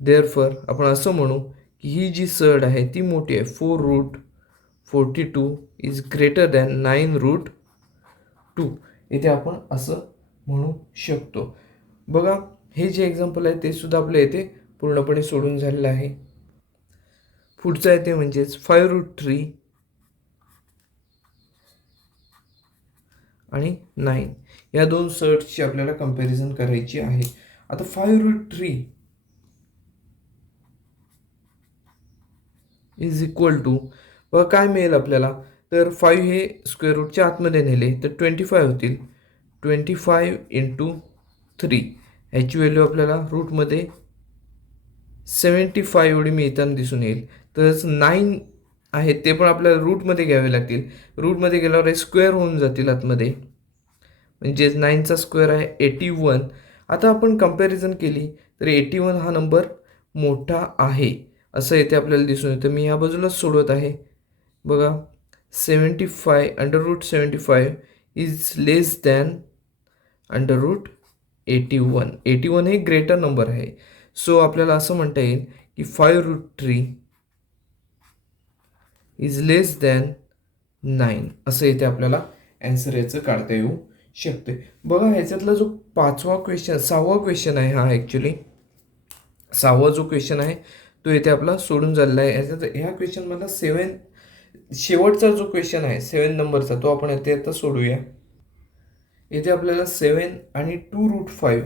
देअरफॉर आपण असं म्हणू की ही जी सर्ट आहे ती मोठी आहे. 4√42 इज ग्रेटर दॅन 9√2. इथे आपण असं म्हणू शकतो. बघा हे जे एक्झाम्पल आहे ते सुद्धा आपल्या इथे पूर्णपणे सोडून झालेलं आहे. पुढचं आहे ते म्हणजेच 5√3 आणि 9 या दोन सर्टची आपल्याला कंपॅरिझन करायची आहे. आता 5√3 इज इक्वल टू, बघा काय मिळेल आपल्याला, तर 5 हे स्क्वेअर रूटच्या आतमध्ये नेले तर 25 होतील. 25 × 3. ह्याची व्हॅल्यू आपल्याला रूटमध्ये 75 एवढी मिळताना दिसून येईल. तसंच 9 आहेत ते पण आपल्याला रूटमध्ये घ्यावे लागतील. रूटमध्ये गेल्यावर हे स्क्वेअर होऊन जातील आतमध्ये, म्हणजे 9चा स्क्वेअर आहे 81. आता आपण कंपॅरिझन केली तर 81 हा नंबर मोठा आहे असं येथे आपल्याला दिसून येतं. मी ह्या बाजूलाच सोडवत आहे. बघा 75 √75 इज लेस दॅन √81. 81 हे ग्रेटर नंबर आहे. सो आपल्याला असं म्हणता येईल की 5√3 इज लेस दॅन 9 असं इथे आपल्याला ॲन्सर याचं काढता येऊ शकते. बघा ह्याच्यातला जो 6वा क्वेश्चन आहे हा ॲक्च्युली 6वा जो क्वेश्चन आहे तो इथे आपला सोडून झालेला आहे. ह्याच्यात ह्या क्वेश्चनमधला शेवटचा जो क्वेश्चन आहे 7 नंबरचा तो आपण इथे आता सोडूया. इथे आपल्याला 7 आणि 2√5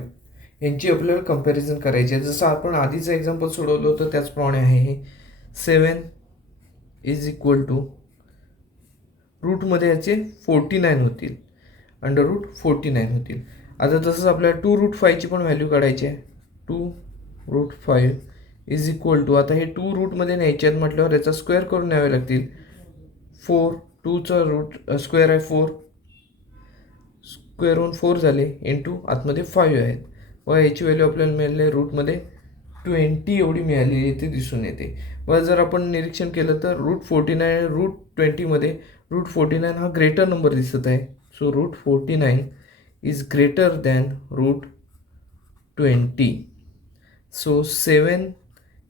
यांची आपल्याला कंपॅरिझन करायची आहे. जसं आपण आधीचं एक्झाम्पल सोडवलं होतं त्याचप्रमाणे आहे हे. 7 इज इक्वल टू रूटमध्ये याचे 49 होतील, √49 होतील. आता तसंच आपल्याला 2√5ची पण व्हॅल्यू काढायची आहे. 2√5 इज इक्वल टू, आता हे 2 रूटमध्ये न्यायचे आहेत म्हटल्यावर याचा स्क्वेअर करून न्यावे लागतील. 4, 2चा रूट स्क्वेअर आहे 4, स्क्वेअर होऊन 4 झाले इंटू आतमध्ये 5 आहेत. व याची व्हॅल्यू आपल्याला मिळाली आहे रूटमध्ये 20 एवढी मिळालेली इथे दिसून येते. व जर आपण निरीक्षण केलं तर √49 आणि √20मध्ये √49 हा ग्रेटर नंबर दिसत आहे. So √49 is greater than √20. So 7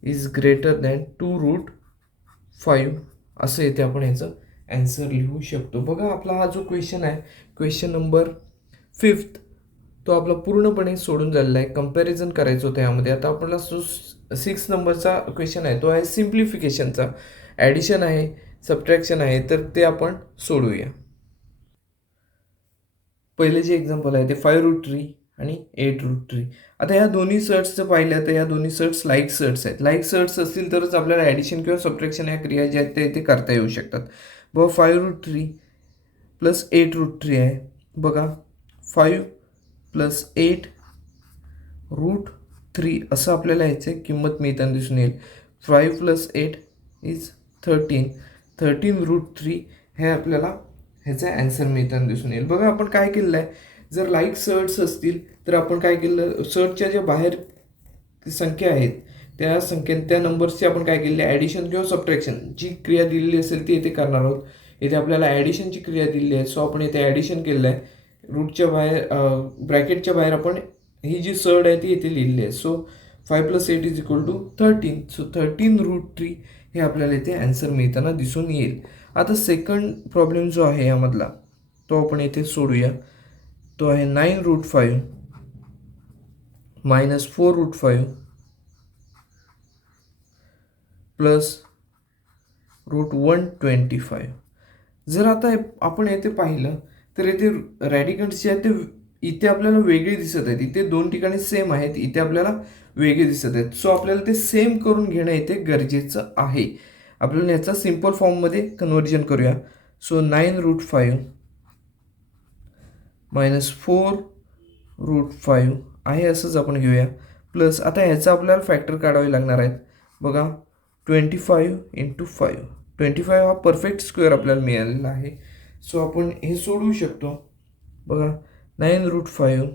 is greater than 2√5 असं इथे आपण याचं ॲन्सर लिहू शकतो. बघा आपला हा जो क्वेश्चन आहे क्वेश्चन नंबर 5 तो आपला पूर्णपणे सोडून झालेला आहे. कंपॅरिझन करायचं होतं यामध्ये. आता आपल्याला जो 6 नंबरचा क्वेश्चन आहे तो आहे सिम्प्लिफिकेशनचा. ॲडिशन आहे, सबट्रॅक्शन आहे, तर ते आपण सोडूया. पहिले जे एक्झाम्पल आहे ते 5√3 आणि 8√3. आता ह्या दोन्ही सर्ट्सचं पाहिलं तर ह्या दोन्ही सर्ट्स लाईक सर्ट्स आहेत. लाईक सर्ट्स असतील तरच आपल्याला ॲडिशन किंवा सबट्रॅक्शन या क्रिया ज्या आहेत ते करता येऊ शकतात. बघा 5√3 प्लस 8√3 आहे. बघा 5 प्लस 8√3 असं आपल्याला ह्याचे किंमत मिळताना दिसून येईल. 5 प्लस 8 इज 13 हे आपल्याला ह्याचा ॲन्सर मिळताना दिसून येईल. बघा आपण काय केलेलं आहे, जर लाईक सर्ट्स असतील तर आपण काय केलं, सर्टच्या ज्या बाहेर संख्या आहेत त्या नंबर्सची आपण काय केलेली आहे ॲडिशन किंवा सबट्रॅक्शन जी क्रिया दिलेली असेल ती इथे करणार आहोत. इथे आपल्याला ॲडिशनची क्रिया दिलेली आहे. सो आपण इथे ॲडिशन केलेलं आहे. रूटच्या बाहेर ब्रॅकेटच्या बाहेर आपण ही जी सर्ट आहे ती इथे लिहिलेली आहे. So 5 plus 8 is equal to 13. So 13√3 हे आपल्याला इथे ॲन्सर मिळताना दिसून येईल. आता सेकंड प्रॉब्लेम जो आहे यामधला तो आपण इथे सोडूया. तो आहे 9√5 मायनस 4√5 प्लस √125. जर आता आपण येथे पाहिलं तर येथे रॅडिकंट्स जे आहेत ते इथे आपल्याला वेगळे दिसत आहेत. इथे दोन ठिकाणी सेम आहेत, इथे आपल्याला वेगळे दिसत आहेत. सो आपल्याला ते सेम करून घेणं इथे गरजेचं आहे. आपल्याला याचा सिम्पल फॉर्ममध्ये कन्व्हर्जन करूया. सो 9√5 मायनस 4√5 आहे असंच आपण घेऊया. प्लस आता ह्याचा आपल्याला फॅक्टर काढावे लागणार आहेत. बघा 25 इंटू 5. 25 हा परफेक्ट स्क्वेअर आपल्याला मिळालेला आहे. सो आपण हे सोडवू शकतो. बघा 9√5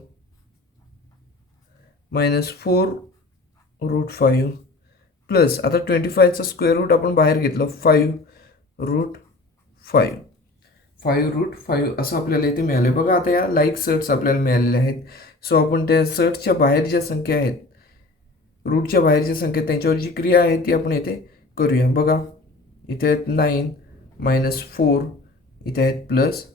मायनस 4√5 प्लस आता 25चा स्क्वेअर रूट आपण बाहेर घेतलं 5√5 असं आपल्याला इथे मिळालं आहे. बघा आता या लाईक सर्ट्स आपल्याला मिळालेल्या आहेत. सो आपण त्या सर्ट्सच्या बाहेर ज्या संख्या आहेत, रूटच्या बाहेरच्या संख्या त्यांच्यावर जी क्रिया आहे ती आपण इथे करूया. बघा इथे आहेत 9 मायनस 4, इथे आहेत प्लस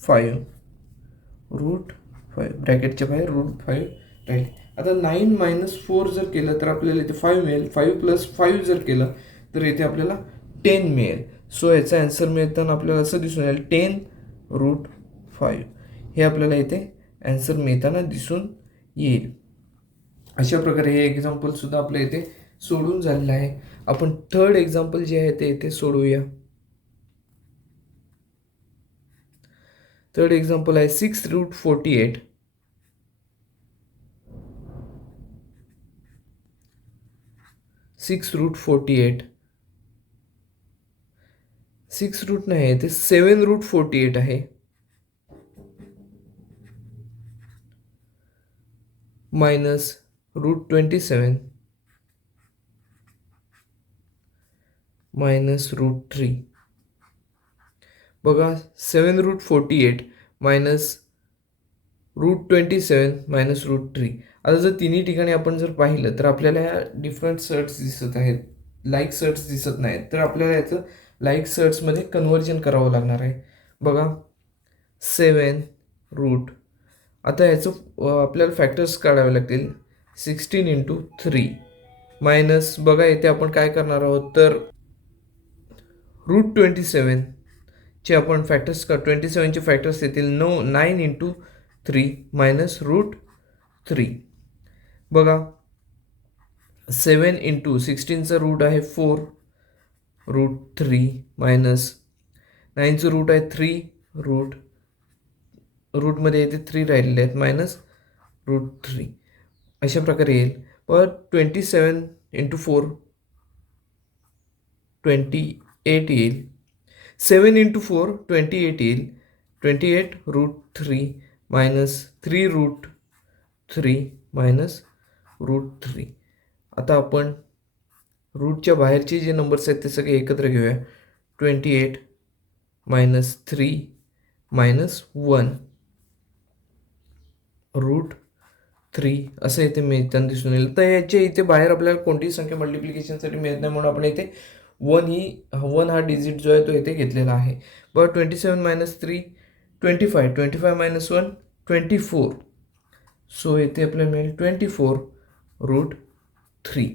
5√5 ब्रॅकेटच्या बाहेर √5 राहील. आता 9 मायनस 4 जर केलं तर आपल्याला इथे 5 मिळेल. 5 प्लस 5 जर केलं तर इथे आपल्याला 10 मिळेल. सो याचा ॲन्सर मिळताना आपल्याला असं दिसून येईल 10√5 हे आपल्याला इथे ॲन्सर मिळताना दिसून येईल. अशा प्रकारे हे एक्झाम्पलसुद्धा आपल्या इथे सोडून झालेलं आहे. आपण थर्ड एक्झाम्पल जे आहे ते इथे सोडवूया. थर्ड एक्झाम्पल आहे 6√48 6√48, 6 रूट नाही आहे ते 7√48 आहे, मायनस √27 मायनस √3. बघा 7√48 मायनस √27 मायनस √3. आता जर तिन्ही ठिकाणी आपण जर पाहिलं तर आपल्याला ह्या डिफरंट सर्ट्स दिसत आहेत, लाईक सर्ट्स दिसत नाहीत. तर आपल्याला याचं लाईक सर्ट्समध्ये कन्व्हर्जन करावं लागणार आहे. बघा 7 रूट, आता याचं आपल्याला फॅक्टर्स काढावे लागतील. 16 × 3 मायनस, बघा इथे आपण काय करणार आहोत तर √27 चे आपण फॅक्टर्स 27चे फॅक्टर्स येतील 9 × 3 मायनस √3. बघा 7 × 16चा रूट आहे 4 √3 मायनस 9चं रूट आहे 3 रूटमध्ये येते 3 राहिलेले आहेत मायनस √3. अशा प्रकारे येईल. पण 27 × 4 28 येईल. 7 × 4 28 येईल. 28√3 मायनस 3√3 मायनस √3. आता आपण रूटच्या बाहेरचे जे नंबर्स आहेत ते सगळे एकत्र घेऊया. 28 मायनस 3 मायनस 1 √3 असं इथे मिळताना दिसून येईल. तर याच्या इथे बाहेर आपल्याला कोणतीही संख्या मल्टिप्लिकेशनसाठी मिळत नाही, म्हणून आपण इथे 1 हा डिजिट जो आहे तो इथे घेतलेला आहे. बघा 27 मायनस 3 25, 25 मायनस 1 24. सो येथे आपल्याला मिळेल 24√3.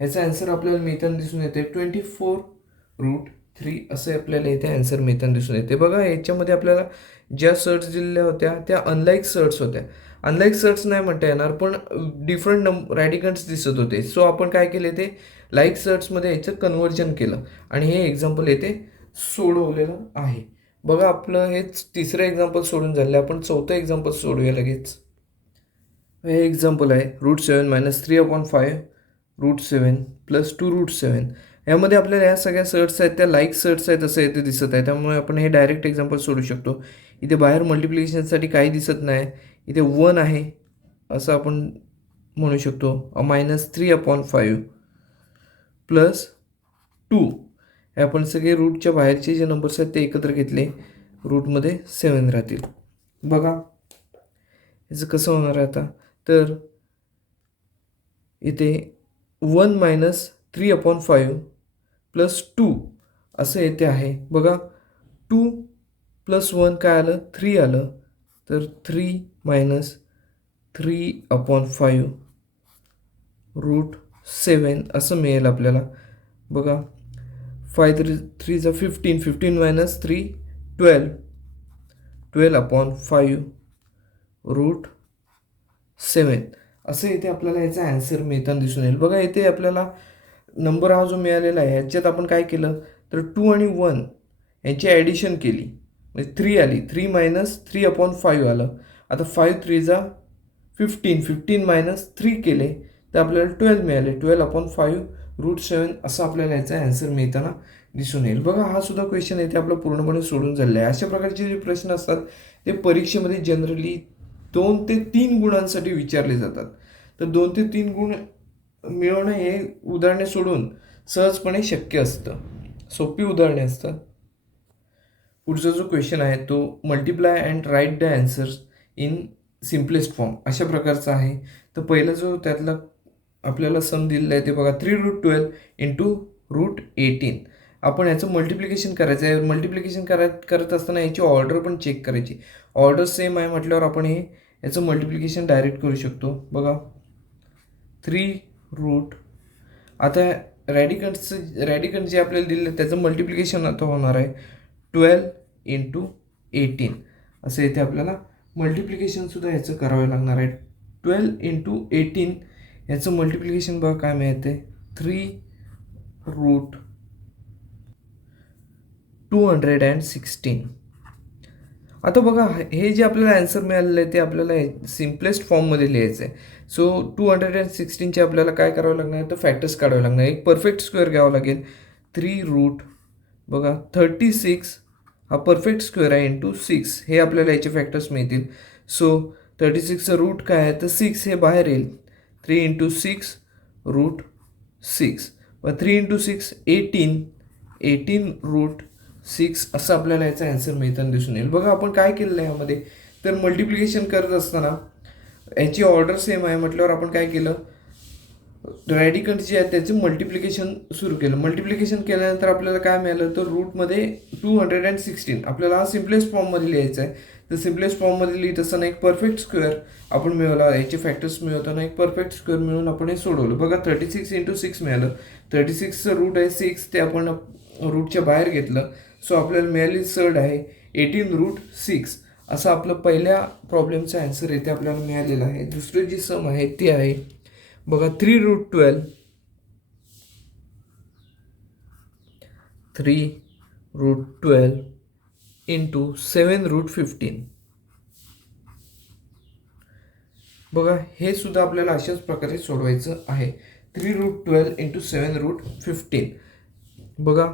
याचा आन्सर आपल्याला मिळताना दिसून येते 24√3 असं आपल्याला इथे आन्सर मिळताना दिसून येते. बघा याच्यामध्ये आपल्याला ज्या सर्ट्स दिलेल्या होत्या त्या अनलाईक सर्ट्स होत्या. अनलाईक सर्ट्स नाही म्हणता येणार, पण डिफरंट रॅडिकंट्स दिसत होते. सो आपण काय केले, ते लाईक सर्ट्समध्ये याचं कन्व्हर्जन केलं आणि हे एक्झाम्पल येथे सोडवलेलं आहे. बघा आपलं हेच तिसरं एक्झाम्पल सोडून झालं. आपण चौथं एक्झाम्पल सोडूया लगेच. हे एक्झाम्पल आहे √7 मायनस 3/5 √7 प्लस 2√7. यामध्ये आपल्याला या सगळ्या सर्ट्स आहेत त्या लाईक सर्ट्स आहेत असं इथे दिसत आहे, त्यामुळे आपण हे डायरेक्ट एक्झाम्पल सोडू शकतो. इथे बाहेर मल्टिप्लिकेशनसाठी काही दिसत नाही, इथे 1 आहे असं आपण म्हणू शकतो. Minus 3/5 plus 2. हे आपण सगळे रूटच्या बाहेरचे जे नंबर्स आहेत ते एकत्र घेतले, रूटमध्ये 7 राहतील. बघा याचं कसं होणार आहे आता, तर इथे 1 मायनस 3/5 प्लस 2 असं येते आहे. बघा 2 प्लस 1 काय आलं, 3 आलं. तर 3 मायनस 3/5 √7 असं मिळेल आपल्याला. बघा 5 3 15, 15 मायनस 3 12, 12/5 √7 असं इथे आपल्याला याचा आन्सर मिळताना दिसून येईल. बघा इथे आपल्याला नंबर हा जो मिळालेला आहे ह्याच्यात आपण काय केलं तर 2 आणि 1 यांची ॲडिशन केली, म्हणजे 3 आली. 3 मायनस 3/5 आलं. आता 5 3 15, 15 मायनस 3 केले तर आपल्याला 12 मिळाले. 12/5 √7 असं आपल्याला याचा आन्सर मिळताना दिसून येईल. बघा हा सुद्धा क्वेश्चन इथे आपला पूर्णपणे सोडून झालेला आहे. अशा प्रकारचे जे प्रश्न असतात ते परीक्षेमध्ये जनरली 2 ते 3 गुणांसाठी विचारले जातात. तर 2 ते 3 गुण मिळवणं हे उदाहरणे सोडून सहजपणे शक्य असतं. सोपी उदाहरणे असतात. पुढचा जो क्वेश्चन आहे तो multiply and write the answers in simplest form अशा प्रकारचा आहे. तर पहिला जो त्यातला आपल्याला सम दिलेला आहे ते बघा 3√12 × √18. आपण याचं मल्टिप्लिकेशन करायचं आहे. मल्टिप्लिकेशन करत असताना याची ऑर्डर पण चेक करायची. ऑर्डर सेम आहे म्हटल्यावर आपण याचं मल्टिप्लिकेशन डायरेक्ट करू शकतो. बघा 3 आता रॅडिकंट जे आपल्याला दिलेलं त्याचं मल्टिप्लिकेशन आता होणार आहे 12 × 18 असं इथे आपल्याला मल्टिप्लिकेशनसुद्धा ह्याचं करावं लागणार आहे. 12 × 18 याचं मल्टिप्लिकेशन बघा काय मिळते 3√216. आता बघा हे जे आपल्याला आन्सर मिळालेलं आहे ते आपल्याला सिम्पलेस्ट फॉर्ममध्ये लिहायचं आहे. सो 216चे आपल्याला काय करावं लागणार आहे तर फॅक्टर्स काढावं लागणार आहे. एक परफेक्ट स्क्वेअर घ्यावं लागेल. 3 रूट बघा 36 हा परफेक्ट स्क्वेअर आहे इंटू 6 हे आपल्याला याचे फॅक्टर्स मिळतील. सो 36चं रूट काय आहे तर 6 हे बाहेर येईल. 3 इंटू 6 रूट 6 व 3 इंटू 6 18 रूट 6 असं आपल्याला याचा आन्सर मिळताना दिसून येईल. बघा आपण काय केलेलं आहे यामध्ये तर मल्टिप्लिकेशन करत असताना याची ऑर्डर सेम आहे म्हटल्यावर आपण काय केलं रॅडिकंट जे आहे त्याचं मल्टिप्लिकेशन सुरू केलं. मल्टिप्लिकेशन केल्यानंतर आपल्याला काय मिळालं तर रूटमध्ये 216 आपल्याला हा सिम्पलेस्ट फॉर्ममध्ये लिहायचा आहे. तर सिम्पलेस्ट फॉर्ममध्ये लिहित असताना एक परफेक्ट स्क्वेअर आपण मिळवला. याचे फॅक्टर्स मिळवताना एक परफेक्ट स्क्वेअर मिळून आपण हे सोडवलं. बघा 36 इंटू 6 मिळालं. 36चं रूट आहे 6 ते आपण रूटच्या बाहेर घेतलं. सो आपल्याला मिळाली सर्ड आहे 18 रूट 6 असं आपलं पहिल्या प्रॉब्लेमचा आन्सर इथे आपल्याला मिळालेला आहे. दुसरी जी सम आहे ती आहे बघा 3 रूट 12 3 रूट 12 इंटू 7 रूट 15. बघा हे सुद्धा आपल्याला अशाच प्रकारे सोडवायचं आहे. 3 रूट 12 इंटू 7 रूट 15. बघा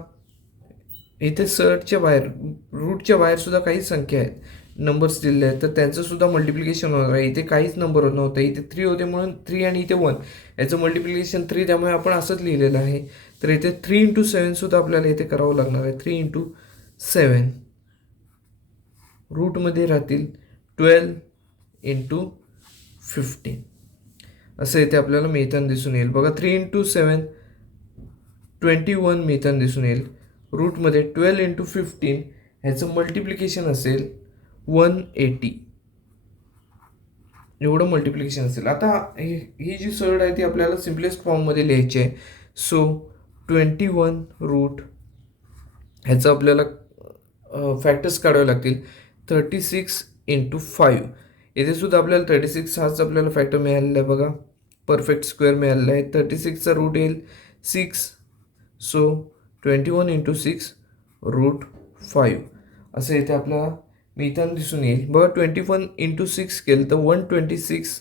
इथे सर्टच्या बाहेर रूटच्या बाहेर सुद्धा काही संख्या आहेत नंबर्स दिलेले आहेत तर त्यांचं सुद्धा मल्टिप्लिकेशन होणार आहे. इथे काहीच नंबर नव्हतं. इथे 3 होते म्हणून 3 आणि इथे 1 याचं मल्टिप्लिकेशन 3 त्यामुळे आपण असंच लिहिलेलं आहे. तर इथे 3 इंटू 7 सुद्धा आपल्याला इथे करावं लागणार आहे. 3 इंटू 7 रूटमध्ये राहतील 12 इंटू 15 असं इथे आपल्याला मिळताना दिसून येईल. बघा 3 इंटू 7 21 मिळताना दिसून येईल. रूटमध्ये 12 इंटू 15 ह्याचं मल्टिप्लिकेशन असेल 180 एवढं मल्टिप्लिकेशन असेल. आता ही जी सर्ड आहे ती आपल्याला सिम्पलेस्ट फॉर्ममध्ये लिहायची आहे. सो 21 रूट ह्याचं आपल्याला फॅक्टर्स काढावे लागतील. 36 इंटू 5 येथे सुद्धा आपल्याला 36 हाच आपल्याला फॅक्टर मिळालेला आहे. बघा परफेक्ट स्क्वेअर मिळालेला आहे. 36चा रूट येईल 6. सो 21 इंटू 6 रूट 5 असं इथे आपल्याला मिळताना दिसून येईल. बघा 21 इंटू 6 केलं तर 126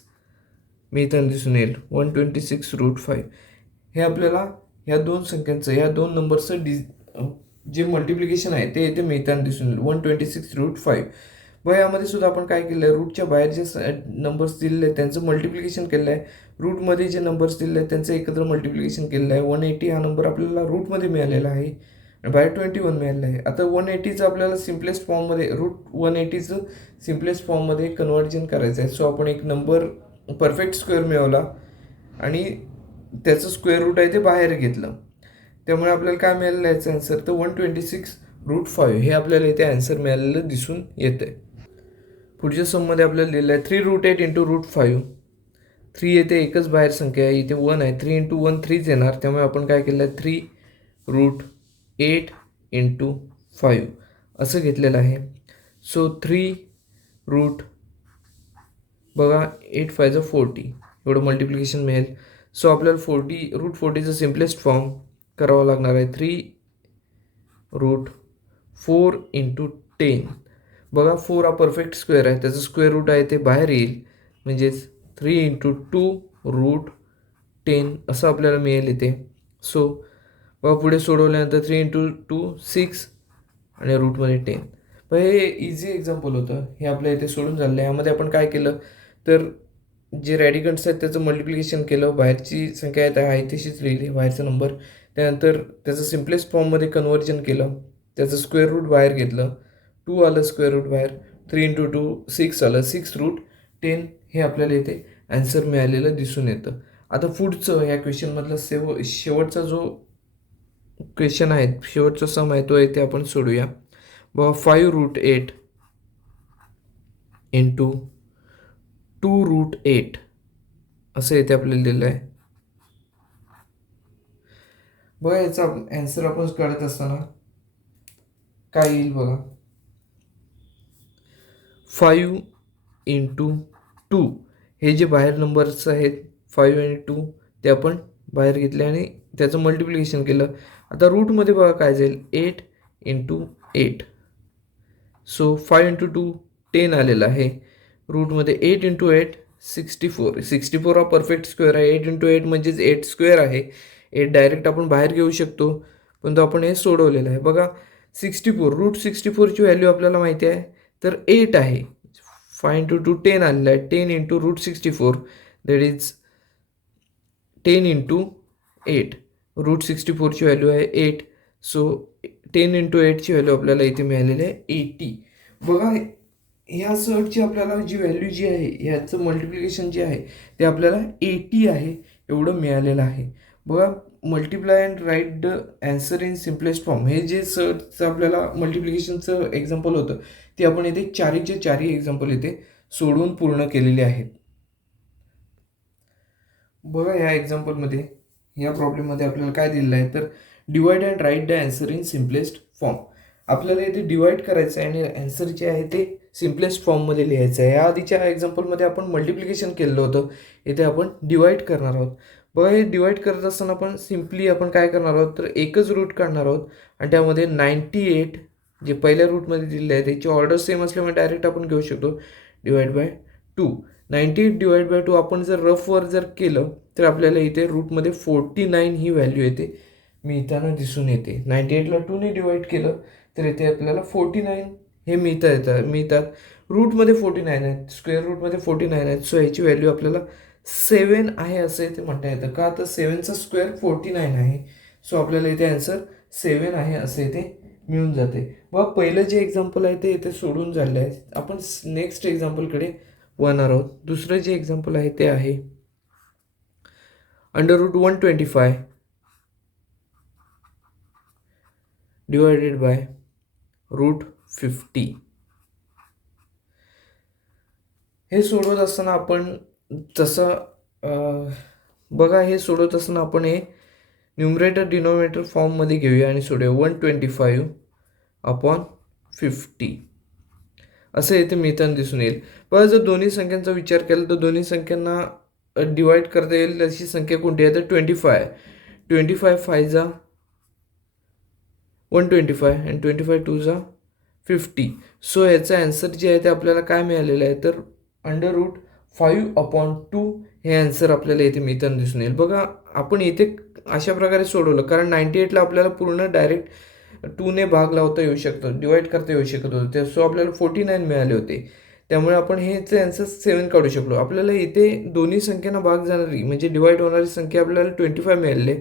मिळताना दिसून येईल. 126 रूट 5 हे आपल्याला ह्या दोन संख्यांचं ह्या दोन नंबरचं जे मल्टिप्लिकेशन आहे ते इथे मिळताना दिसून येईल. 126 रूट 5. बघा यामध्ये सुद्धा आपण काय केलं आहे रूटच्या बाहेर जे नंबर्स दिलेले आहेत त्यांचं मल्टिप्लिकेशन केलं आहे. रूटमध्ये जे नंबर्स दिलेले आहेत त्यांचं एकत्र मल्टिप्लिकेशन केलेलं आहे. 180 हा नंबर आपल्याला रूटमध्ये मिळालेला आहे आणि बाहेर 21 मिळालेलं आहे. आता 180चं आपल्याला सिम्पलेस्ट फॉर्ममध्ये रूट 180चं सिम्पलेस्ट फॉर्ममध्ये कन्वर्जन करायचं आहे. सो आपण एक नंबर परफेक्ट स्क्वेअर मिळवला आणि त्याचं स्क्वेअर रूट आहे ते बाहेर घेतलं. त्यामुळे आपल्याला काय मिळालेलं आहे याचं आन्सर तर 126 रूट 5 हे आपल्याला इथे आन्सर मिळालेलं दिसून येतं आहे. पुढच्या सममध्ये आपल्याला लिहिलं आहे 3 रूट 8 इंटू रूट 5. 3 येथे एकच बाहेर संख्या आहे. इथे 1 आहे. 3 इंटू 1 3च येणार. त्यामुळे आपण काय केलं आहे 3 रूट 8 इंटू 5 असं घेतलेलं आहे. सो 3 रूट बघा 8 5 40 एवढं मल्टिप्लिकेशन मिळेल. सो आपल्याला 40 रूट 40चं सिम्पलेस्ट फॉर्म करावं लागणार आहे. 3 रूट 4 इंटू 10. बघा 4 हा परफेक्ट स्क्वेअर आहे त्याचं स्क्वेअर रूट आहे ते बाहेर येईल म्हणजेच 3 इंटू 2 रूट 10 असं आपल्याला मिळेल इथे. सो बघा पुढे सोडवल्यानंतर 3 इंटू 2 6 आणि रूटमध्ये 10. पण हे इझी एक्झाम्पल होतं. हे आपल्या इथे सोडून झालं आहे. यामध्ये आपण काय केलं तर जे रॅडिकंट्स आहेत त्याचं मल्टिप्लिकेशन केलं. बाहेरची संख्या आहे तशीच लिहिली बाहेरचा नंबर. त्यानंतर त्याचं सिम्पलेस्ट फॉर्ममध्ये कन्वर्जन केलं. त्याचं स्क्वेअर रूट बाहेर घेतलं. 2 आलं स्क्वेअर रूट बाहेर. 3 इंटू 2 6 आलं. 6 रूट 10 हे आपल्याला इथे आन्सर मिळालेलं दिसून येतं. आता पुढचं ह्या क्वेश्चनमधला शेवटचा जो क्वेश्चन आहे शेवटचा सम आहे तो इथे आपण सोडूया. बघा 5 रूट 8 इंटू 2 रूट 8 असं इथे आपल्याला दिलं आहे. बघा याचा आन्सर आपण काढत असताना काय येईल बघा 5 इंटू 2 हे जे बाहेर नंबर्स आहेत 5 आणि 2 ते आपण बाहेर घेतले आणि त्याचं मल्टिप्लिकेशन केलं. आता रूटमध्ये बघा काय जाईल 8 इंटू 8 सो 5 इंटू 2 10 आलेला आहे. रूटमध्ये 8 इंटू 8 64 हा परफेक्ट स्क्वेअर आहे. 8 इंटू 8 म्हणजेच 8 स्क्वेअर आहे. 8 डायरेक्ट आपण बाहेर घेऊ शकतो, पण तो आपण हे सोडवलेलं आहे. बघा 64 रूट 64ची व्हॅल्यू आपल्याला माहिती आहे, तर 8 आहे. 5 इंटू 2 10 आलेला आहे. 10 into root 64 that is 10 into 8. Root 64ची व्हॅल्यू आहे 8. सो 10 इंटू 8ची व्हॅल्यू आपल्याला इथे मिळालेली आहे 80. बघा ह्या सर्टची आपल्याला जी व्हॅल्यू जी आहे, ह्याचं मल्टिप्लिकेशन जे आहे ते आपल्याला 80 आहे एवढं मिळालेलं आहे. बघा multiply and write the answer in simplest form, हे जे सर्टचं आपल्याला मल्टिप्लिकेशनचं एक्झाम्पल होतं ते आपण इथे चारीचे चारही एक्झाम्पल इथे सोडवून पूर्ण केलेले आहेत. बघा या एक्झाम्पलमध्ये, या प्रॉब्लेममध्ये आपल्याला काय दिलेलं आहे, तर divide and write the answer in simplest form. आपल्याला इथे डिवाइड करायचं आहे आणि ॲन्सर जे आहे ते सिम्पलेस्ट फॉर्ममध्ये लिहायचं आहे. या आधीच्या एक्झाम्पलमध्ये आपण मल्टिप्लिकेशन केलेलं होतं, इथे आपण डिवाइड करणार आहोत. बघा हे डिवाइड करत असताना आपण सिम्पली आपण काय करणार आहोत, तर एकच रूट काढणार आहोत आणि त्यामध्ये 98 जे पहिल्या रूटमध्ये दिलेले आहे त्याची ऑर्डर सेम असल्यामुळे डायरेक्ट आपण घेऊ शकतो डिवाइड बाय 2. 98 डिवाइड बाय 2 आपण जर रफवर जर केलं तर आपल्याला इथे रूटमध्ये 49 ही व्हॅल्यू येते मिळताना दिसून येते. 98ला 2ने डिवाइड केलं तर इथे आपल्याला 49 हे मिळतात. रूटमध्ये 49 आहेत, स्क्वेअर रूटमध्ये 49 आहेत. सो याची व्हॅल्यू आपल्याला 7 आहे असं इथे म्हणता येतं. का तर 7चा स्क्वेअर 49 आहे. सो आपल्याला इथे आन्सर 7 आहे असं इथे मिळून जाते. बघा पहिलं जे एक्झाम्पल आहे ते इथे सोडून झालं आहे. आपण नेक्स्ट एक्झाम्पलकडे वळणार आहोत. दुसरं जे एक्झाम्पल आहे ते आहे √125 डिवायडेड बाय √50. हे सोडवत असताना आपण बघा हे सोडवत असताना आपण हे न्यूमरेटर डिनोमिनेटर फॉर्ममध्ये घेऊया आणि सोडूया. 125/50 असं इथे मिळताना दिसून येईल. बघा जर दोन्ही संख्यांचा विचार केला तर दोन्ही संख्यांना डिवाइड करता येईल अशी संख्या कोणती आहे, तर 25. 25 5 125 आणि 25 2 50. सो याचा ॲन्सर जे आहे ते आपल्याला काय मिळालेलं आहे, तर √5/2 हे ॲन्सर आपल्याला इथे मिळताना दिसून येईल. बघा आपण इथे अशा प्रकारे सोडवलं कारण 98ला आपल्याला पूर्ण डायरेक्ट 2ने भाग लावता येऊ शकतो, डिवाइड करता येऊ शकत होतं. सो आपल्याला 49 मिळाले होते, त्यामुळे आपण हेचे ॲन्सर 7 काढू शकलो. आपल्याला इथे दोन्ही संख्यांना भाग जाणारी म्हणजे डिवाइड होणारी संख्या आपल्याला 25 मिळाली.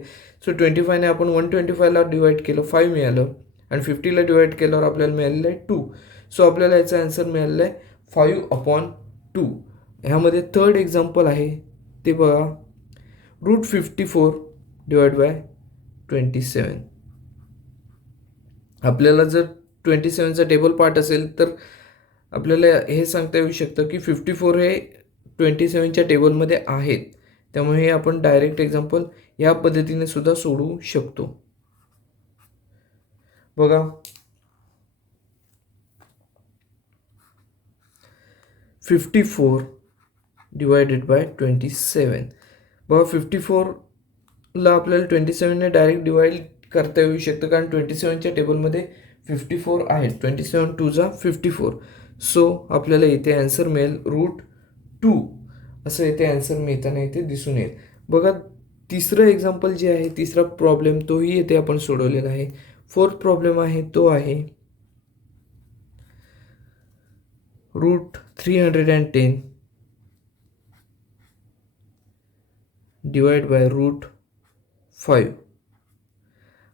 सो 25ने आपण 125ला डिवाइड केलं 5 मिळालं आणि 50ला डिवाइड केल्यावर आपल्याला मिळालेलं आहे 2. सो आपल्याला याचा ॲन्सर मिळालेला आहे 5/2. ह्यामध्ये थर्ड एक्झाम्पल आहे ते बघा √54 डिवाइड बाय 27. आपल्याला जर 27चा टेबल पार्ट असेल तर आपल्याला हे सांगता येऊ शकतं की 54 हे 27च्या टेबलमध्ये आहेत. त्यामुळे हे आपण डायरेक्ट एक्झाम्पल या पद्धतीने सुद्धा सोडवू शकतो. बघा 54 डिवायडेड बाय 27. बघा 54ला आपल्याला 27ने डायरेक्ट डिवाइड करता येऊ शकतं कारण 27च्या टेबलमध्ये 54 आहेत. 27 2 54. सो आपल्याला इथे ॲन्सर मिळेल √2 असं इथे ॲन्सर मिळताना इथे दिसून येईल. बघा तिसरं एक्झाम्पल जे आहे, तिसरा प्रॉब्लेम तोही इथे आपण सोडवलेला आहे. फोर्थ प्रॉब्लेम आहे तो आहे √310 डिवाइड बाय √5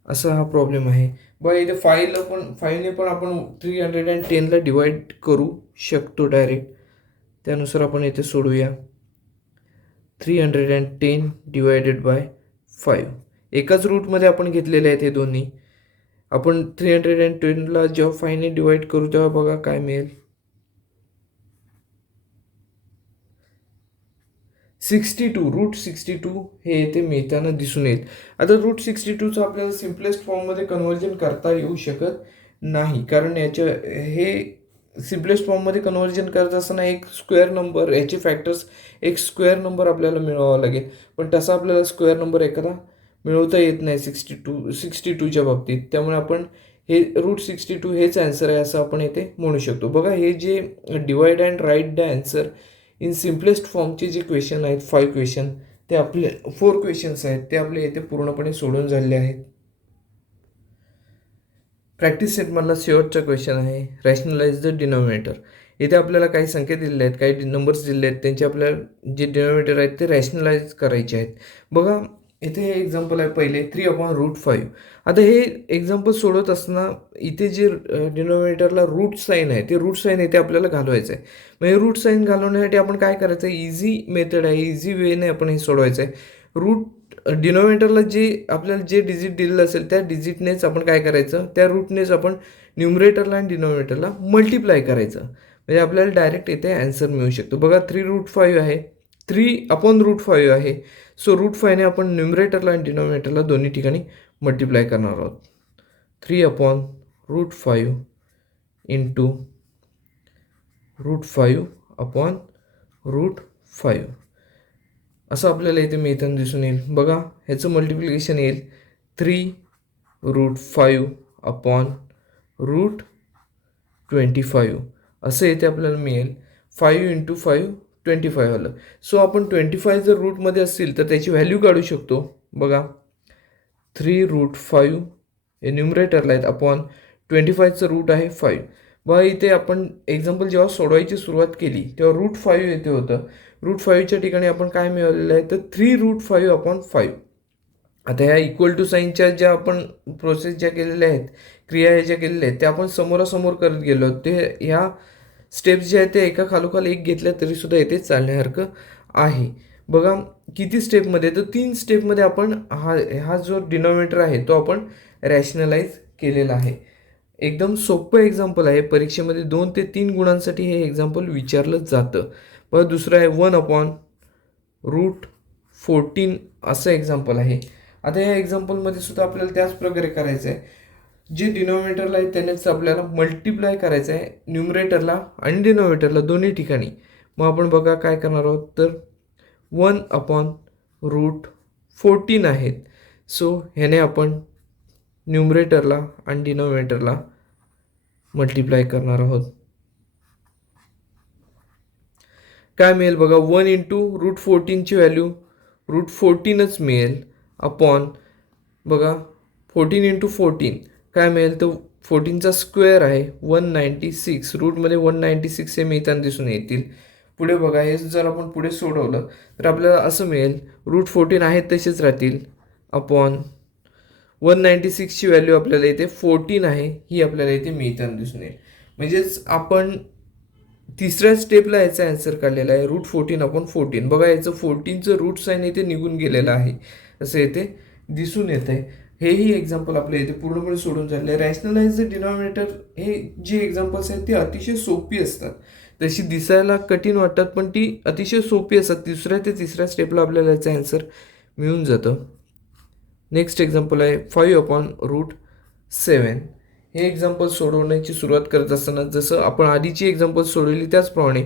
असा हा प्रॉब्लेम आहे. बघा इथे 5ने पण आपण 310ला डिवाइड करू शकतो डायरेक्ट. त्यानुसार आपण इथे सोडूया. 310 डिवायडेड बाय 5 एकाच रूटमध्ये आपण घेतलेले आहेत हे दोन्ही. आपण 310ला जेव्हा 5ने डिवाइड करू तेव्हा बघा काय मिळेल, 62. √62 हे इथे मिळताना दिसून येईल. आता √62चं आपल्याला सिम्पलेस्ट फॉर्ममध्ये कन्व्हर्जन करता येऊ शकत नाही कारण हे सिम्पलेस्ट फॉर्ममध्ये कन्व्हर्जन करत असताना एक स्क्वेअर नंबर याचे फॅक्टर्स एक स्क्वेअर नंबर आपल्याला मिळवावा लागेल, पण तसा आपल्याला स्क्वेअर नंबर एखादा मिळवता येत नाही 62च्या बाबतीत. त्यामुळे आपण हे √62 हेच आन्सर आहे असं आपण इथे म्हणू शकतो. बघा हे जे divide and write the answer in simplest फॉर्मचे जे क्वेश्चन आहेत 5 क्वेश्चन, ते आपले 4 क्वेश्चन्स आहेत ते आपले इथे पूर्णपणे सोडून झालेले आहेत. प्रॅक्टिस सेटमधला शेवटचा क्वेश्चन आहे रॅशनलाइज द डिनॉमिनेटर. इथे आपल्याला काही संख्या दिलेल्या आहेत, काही नंबर्स दिलेले आहेत, त्यांचे आपल्याला जे डिनॉमिनेटर आहेत ते रॅशनलाइज करायचे आहेत. बघा इथे हे एक्झाम्पल आहे पहिले 3/√5. आता हे एक्झाम्पल सोडवत असताना इथे जे डिनॉमिनेटरला रूट साईन आहे ते रूट साईन इथे आपल्याला घालवायचं आहे. म्हणजे रूट साईन घालवण्यासाठी आपण काय करायचं आहे, इझी मेथड आहे, इझी वेने आपण हे सोडवायचं आहे. डिनॉमिनेटरला जे आपल्याला जे डिजिट दिलेलं असेल त्या डिजिटनेच आपण काय करायचं, त्या रूटनेच आपण न्यूमरेटरला आणि डिनॉमिनेटरला मल्टिप्लाय करायचं. म्हणजे आपल्याला डायरेक्ट इथे आन्सर मिळू शकतो. बघा 3√5 आहे, 3/√5 आहे. सो √5ने आपण न्यूमरेटरला आणि डिनॉमिनेटरला दोन्ही ठिकाणी मल्टिप्लाय करणार आहोत. 3/√5 इंटू √5/√5 असं आपल्याला इथे मिळताना दिसून येईल. बघा ह्याचं मल्टिप्लिकेशन येईल 3√5/√25 असं इथे आपल्याला मिळेल. 5 × 5 25 आलं. सो आपण 25 जर रूटमध्ये असतील तर त्याची व्हॅल्यू काढू शकतो. बघा 3√5 हे न्यूमरेटरला आहेत अपॉन 25चं रूट आहे 5. बघा इथे आपण एक्झाम्पल जेव्हा सोडवायची सुरुवात केली तेव्हा √5 येथे होतं. √5च्या ठिकाणी आपण काय मिळवलेलं आहे तर 3√5/5. आता ह्या इक्वल टू साईनच्या ज्या आपण प्रोसेस ज्या केलेल्या आहेत, क्रिया ह्या ज्या केलेल्या आहेत त्या आपण समोरासमोर करत गेलो. ते ह्या स्टेप्स ज्या आहेत ते एका खालोखाल एक घेतल्या तरीसुद्धा इथे चालण्यासारखं आहे. बघा किती स्टेपमध्ये, तर 3 स्टेपमध्ये आपण हा जो डिनॉमिनेटर आहे तो आपण रॅशनलाइज केलेला आहे. एकदम सोपं एक्झाम्पल आहे. परीक्षेमध्ये 2 ते 3 गुणांसाठी हे एक्झाम्पल विचारलं जातं. बघा दुसरं आहे 1/√14 असं एक्झाम्पल आहे. आता या एक्झाम्पलमध्ये सुद्धा आपल्याला त्याच प्रकारे करायचं आहे. जे डिनॉमिनेटरला आहे त्यानेच आपल्याला मल्टिप्लाय करायचं आहे न्यूमरेटरला आणि डिनॉमिनेटरला दोन्ही ठिकाणी. मग आपण बघा काय करणार आहोत तर 1/√14 आहेत. सो ह्याने आपण न्यूमरेटरला आणि डिनॉमिनेटरला मल्टिप्लाय करणार आहोत. काय मिळेल बघा 1 × √14ची व्हॅल्यू √14च मिळेल अपॉन बघा 14 × 14 काय मिळेल तर 14चा स्क्वेअर आहे 196. रूटमध्ये 196 हे मिळताना दिसून येतील. पुढे बघा हे जर आपण पुढे सोडवलं तर आपल्याला असं मिळेल √14 आहेत तसेच राहतील अपॉन 196ची व्हॅल्यू आपल्याला इथे 14 आहे ही आपल्याला इथे मिळताना दिसून येईल. म्हणजेच आपण तिसऱ्या स्टेपला याचा आन्सर काढलेला आहे √14/14. बघा याचं 14चं रूट साईन इथे निघून गेलेलं आहे असं इथे दिसून येत आहे. हेही एक्झाम्पल आपल्या इथे पूर्णपणे सोडून झालेलं आहे. रॅशनलाइज द डिनॉमिनेटर हे जे एक्झाम्पल्स आहेत ते अतिशय सोपी असतात. तशी दिसायला कठीण वाटतात पण ती अतिशय सोपी असतात. दुसऱ्या ते तिसऱ्या स्टेपला आपल्याला याचं आन्सर मिळून जातं. नेक्स्ट एक्झाम्पल आहे 5/√7. हे एक्झाम्पल सोडवण्याची सुरुवात करत असताना जसं आपण आधीची एक्झाम्पल सोडवली त्याचप्रमाणे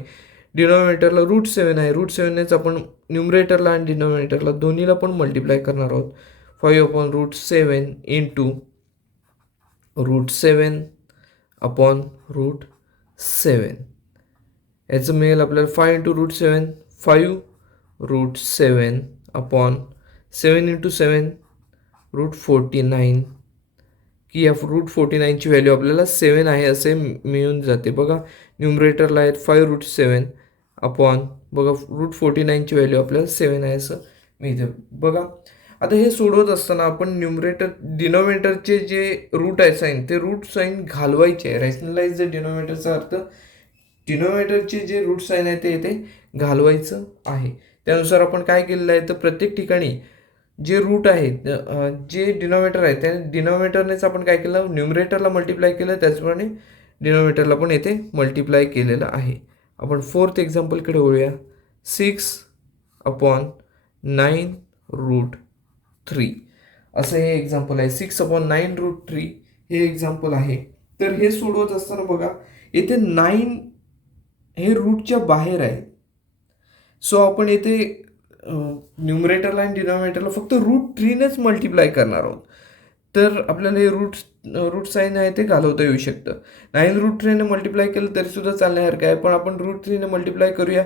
डिनॉमिनेटरला √7 आहे. √7नेच आपण न्यूमरेटरला आणि डिनॉमिनेटरला दोन्हीला पण मल्टिप्लाय करणार आहोत. 5/√7 इंटू √7/√7 याचं मिळेल आपल्याला 5 × √7 5√7/7 × 7 √49 की या √49ची व्हॅल्यू आपल्याला 7 आहे असे मिळून जाते. बघा न्यूमरेटरला आहेत 5√7 अपॉन बघा √49ची व्हॅल्यू आपल्याला 7 आहे असं मिळतं. बघा आता हे सोडवत असताना आपण डिनॉमिनेटरचे जे रूट आहे साईन ते रूट साईन घालवायचे आहे. रॅशनलाइज द डिनॉमिनेटरचा अर्थ डिनॉमिनेटरचे जे रूट साईन आहे ते इथे घालवायचं आहे. त्यानुसार आपण काय केलेलं आहे तर प्रत्येक ठिकाणी जे रूट आहेत जे डिनॉमिनेटर आहे त्या डिनॉमिनेटरनेच आपण काय केलं न्यूमरेटरला मल्टिप्लाय केलं, त्याचप्रमाणे डिनॉमिनेटरला पण येथे मल्टिप्लाय केलेलं आहे. आपण 4th एक्झाम्पलकडे वळूया. 6/9√3 असं हे एक्झाम्पल आहे. 6/9√3 हे एक्झाम्पल आहे. तर हे सोडवत असताना बघा येथे 9 हे रूटच्या बाहेर आहे. सो आपण येथे न्यूमरेटरला आणि डिनॉमिनेटरला फक्त √3नेच मल्टिप्लाय करणार आहोत. तर आपल्याला हे रूट साईन आहे ते घालवता येऊ शकतं. 9√3ने मल्टिप्लाय केलं तरीसुद्धा चालण्यासारखं आहे, पण आपण √3ने मल्टिप्लाय करूया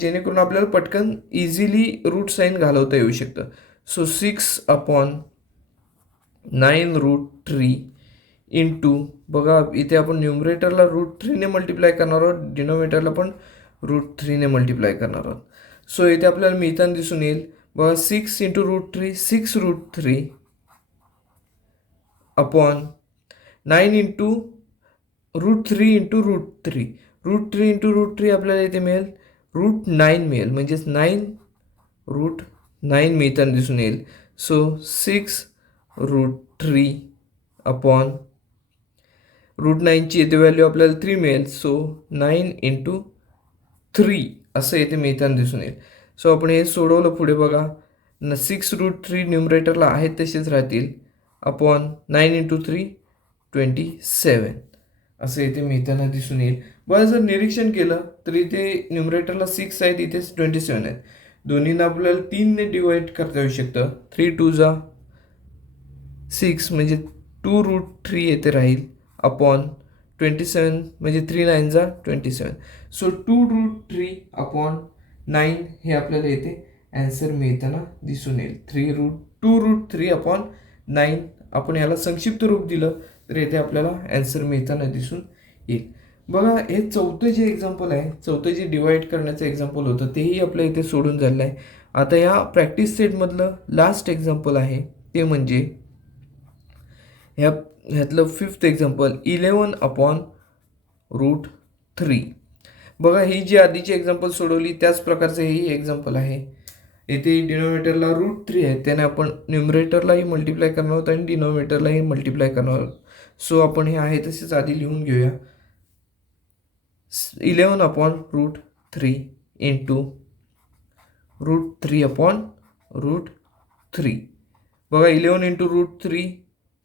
जेणेकरून आपल्याला पटकन इझिली रूट साईन घालवता येऊ शकतं. सो 6/9√3 इंटू, बघा इथे आपण न्यूमरेटरला √3ने मल्टिप्लाय करणार आहोत, डिनोमिनेटरला पण √3ने मल्टिप्लाय करणार आहोत. सो इथे आपल्याला मिळताना दिसून येईल बघा 6 into √3 6√3 upon 9 into √3 into √3 √3 into √3 आपल्याला इथे मिळेल √9 मिळेल, म्हणजेच 9√9 मिळताना दिसून येईल. सो 6√3 अपॉन √9ची इथे व्हॅल्यू आपल्याला 3 मिळेल. सो 9 इंटू 3 असं इथे मिळताना दिसून येईल. सो आपण हे सोडवलं पुढे बघा 6√3 न्यूमरेटरला आहेत तसेच राहतील अपॉन 9 इंटू 3 27 असं इथे मिळताना दिसून येईल. बरं, जर निरीक्षण केलं तर इथे न्यूमरेटरला 6 आहेत, इथे 27 आहेत. दोन्हींना आपल्याला 3ने डिवाईड करता येऊ शकतं. 3 2 जा 6 म्हणजे 2√3 येथे राहील अपॉन 27 म्हणजे 3 9 जा 27. सो 2√3 अपॉन 9 हे आपल्याला इथे ॲन्सर मिळताना दिसून येईल. 2√3 अपॉन 9 आपण याला संक्षिप्त रूप दिलं तर इथे आपल्याला ॲन्सर मिळताना दिसून येईल. बघा हे चौथं जे एक्झाम्पल आहे, चौथं जे डिवाईड करण्याचं एक्झाम्पल होतं तेही आपल्या इथे सोडून झालेलं आहे. आता या प्रॅक्टिस सेटमधलं लास्ट एक्झाम्पल आहे ते म्हणजे ह्यातलं 5th एक्झाम्पल 11/√3. बघा ही जी आधीची एक्झाम्पल सोडवली त्याच प्रकारचं हेही एक्झाम्पल आहे. येथे डिनोमिनेटरला √3 आहे, त्याने आपण न्यूमरेटरलाही मल्टिप्लाय करणार आहोत आणि डिनोमिनेटरलाही मल्टिप्लाय करणार आहोत. सो आपण हे आहे तसेच आधी लिहून घेऊया. 11/√3 इंटू √3 अपॉन √3. बघा 11 इंटू √3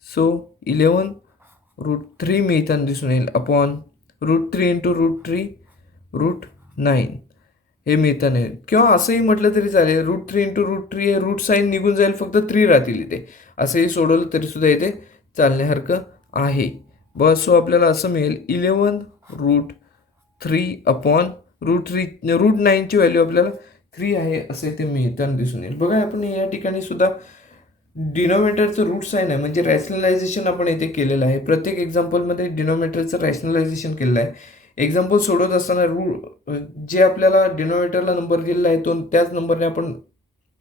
सो 11√3 मिळताना दिसून येईल अपॉन √3 इंटू √3 √9 हे मिळताना येईल. किंवा असंही म्हटलं तरी चालेल √3 इंटू √3 हे रूट साईन निघून जाईल, फक्त 3 राहतील इथे. असंही सोडवलं तरीसुद्धा इथे चालण्यासारखं आहे. बस सो आपल्याला असं मिळेल 11√3 अपॉन √9ची व्हॅल्यू आपल्याला 3 आहे असं इथे मिळताना दिसून येईल. बघा आपण या ठिकाणी सुद्धा डिनोमिनेटरचं रूट साईन आहे म्हणजे रॅशनलायझेशन आपण इथे केलेलं आहे. प्रत्येक एक्झाम्पलमध्ये डिनोमिनेटरचं रॅशनलायझेशन केलेलं आहे. एक्झाम्पल सोडवत असताना जे आपल्याला डिनोमिनेटरला नंबर दिलेला आहे तो त्याच नंबरने आपण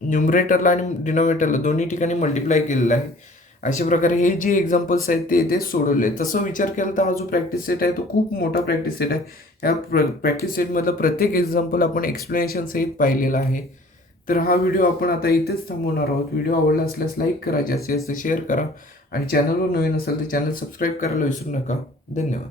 न्यूमरेटरला आणि डिनोमिनेटरला दोन्ही ठिकाणी मल्टिप्लाय केलेलं आहे. अशा प्रकारे हे जे एक्झाम्पल्स आहेत ते इथे सोडवले आहेत. तसं विचार केला तर हा जो प्रॅक्टिस सेट आहे तो खूप मोठा प्रॅक्टिस सेट आहे. या प्रॅक्टिस सेटमधलं प्रत्येक एक्झाम्पल आपण एक्सप्लेनेशन सहित पाहिलेला आहे. तर हा व्हिडिओ आपण आता इथेच थांबवणार आहोत. व्हिडिओ आवडला असल्यास लाईक करा, जास्तीत जास्त शेअर करा आणि चॅनलवर नवीन असेल तर चॅनल सबस्क्राईब करायला विसरू नका. धन्यवाद.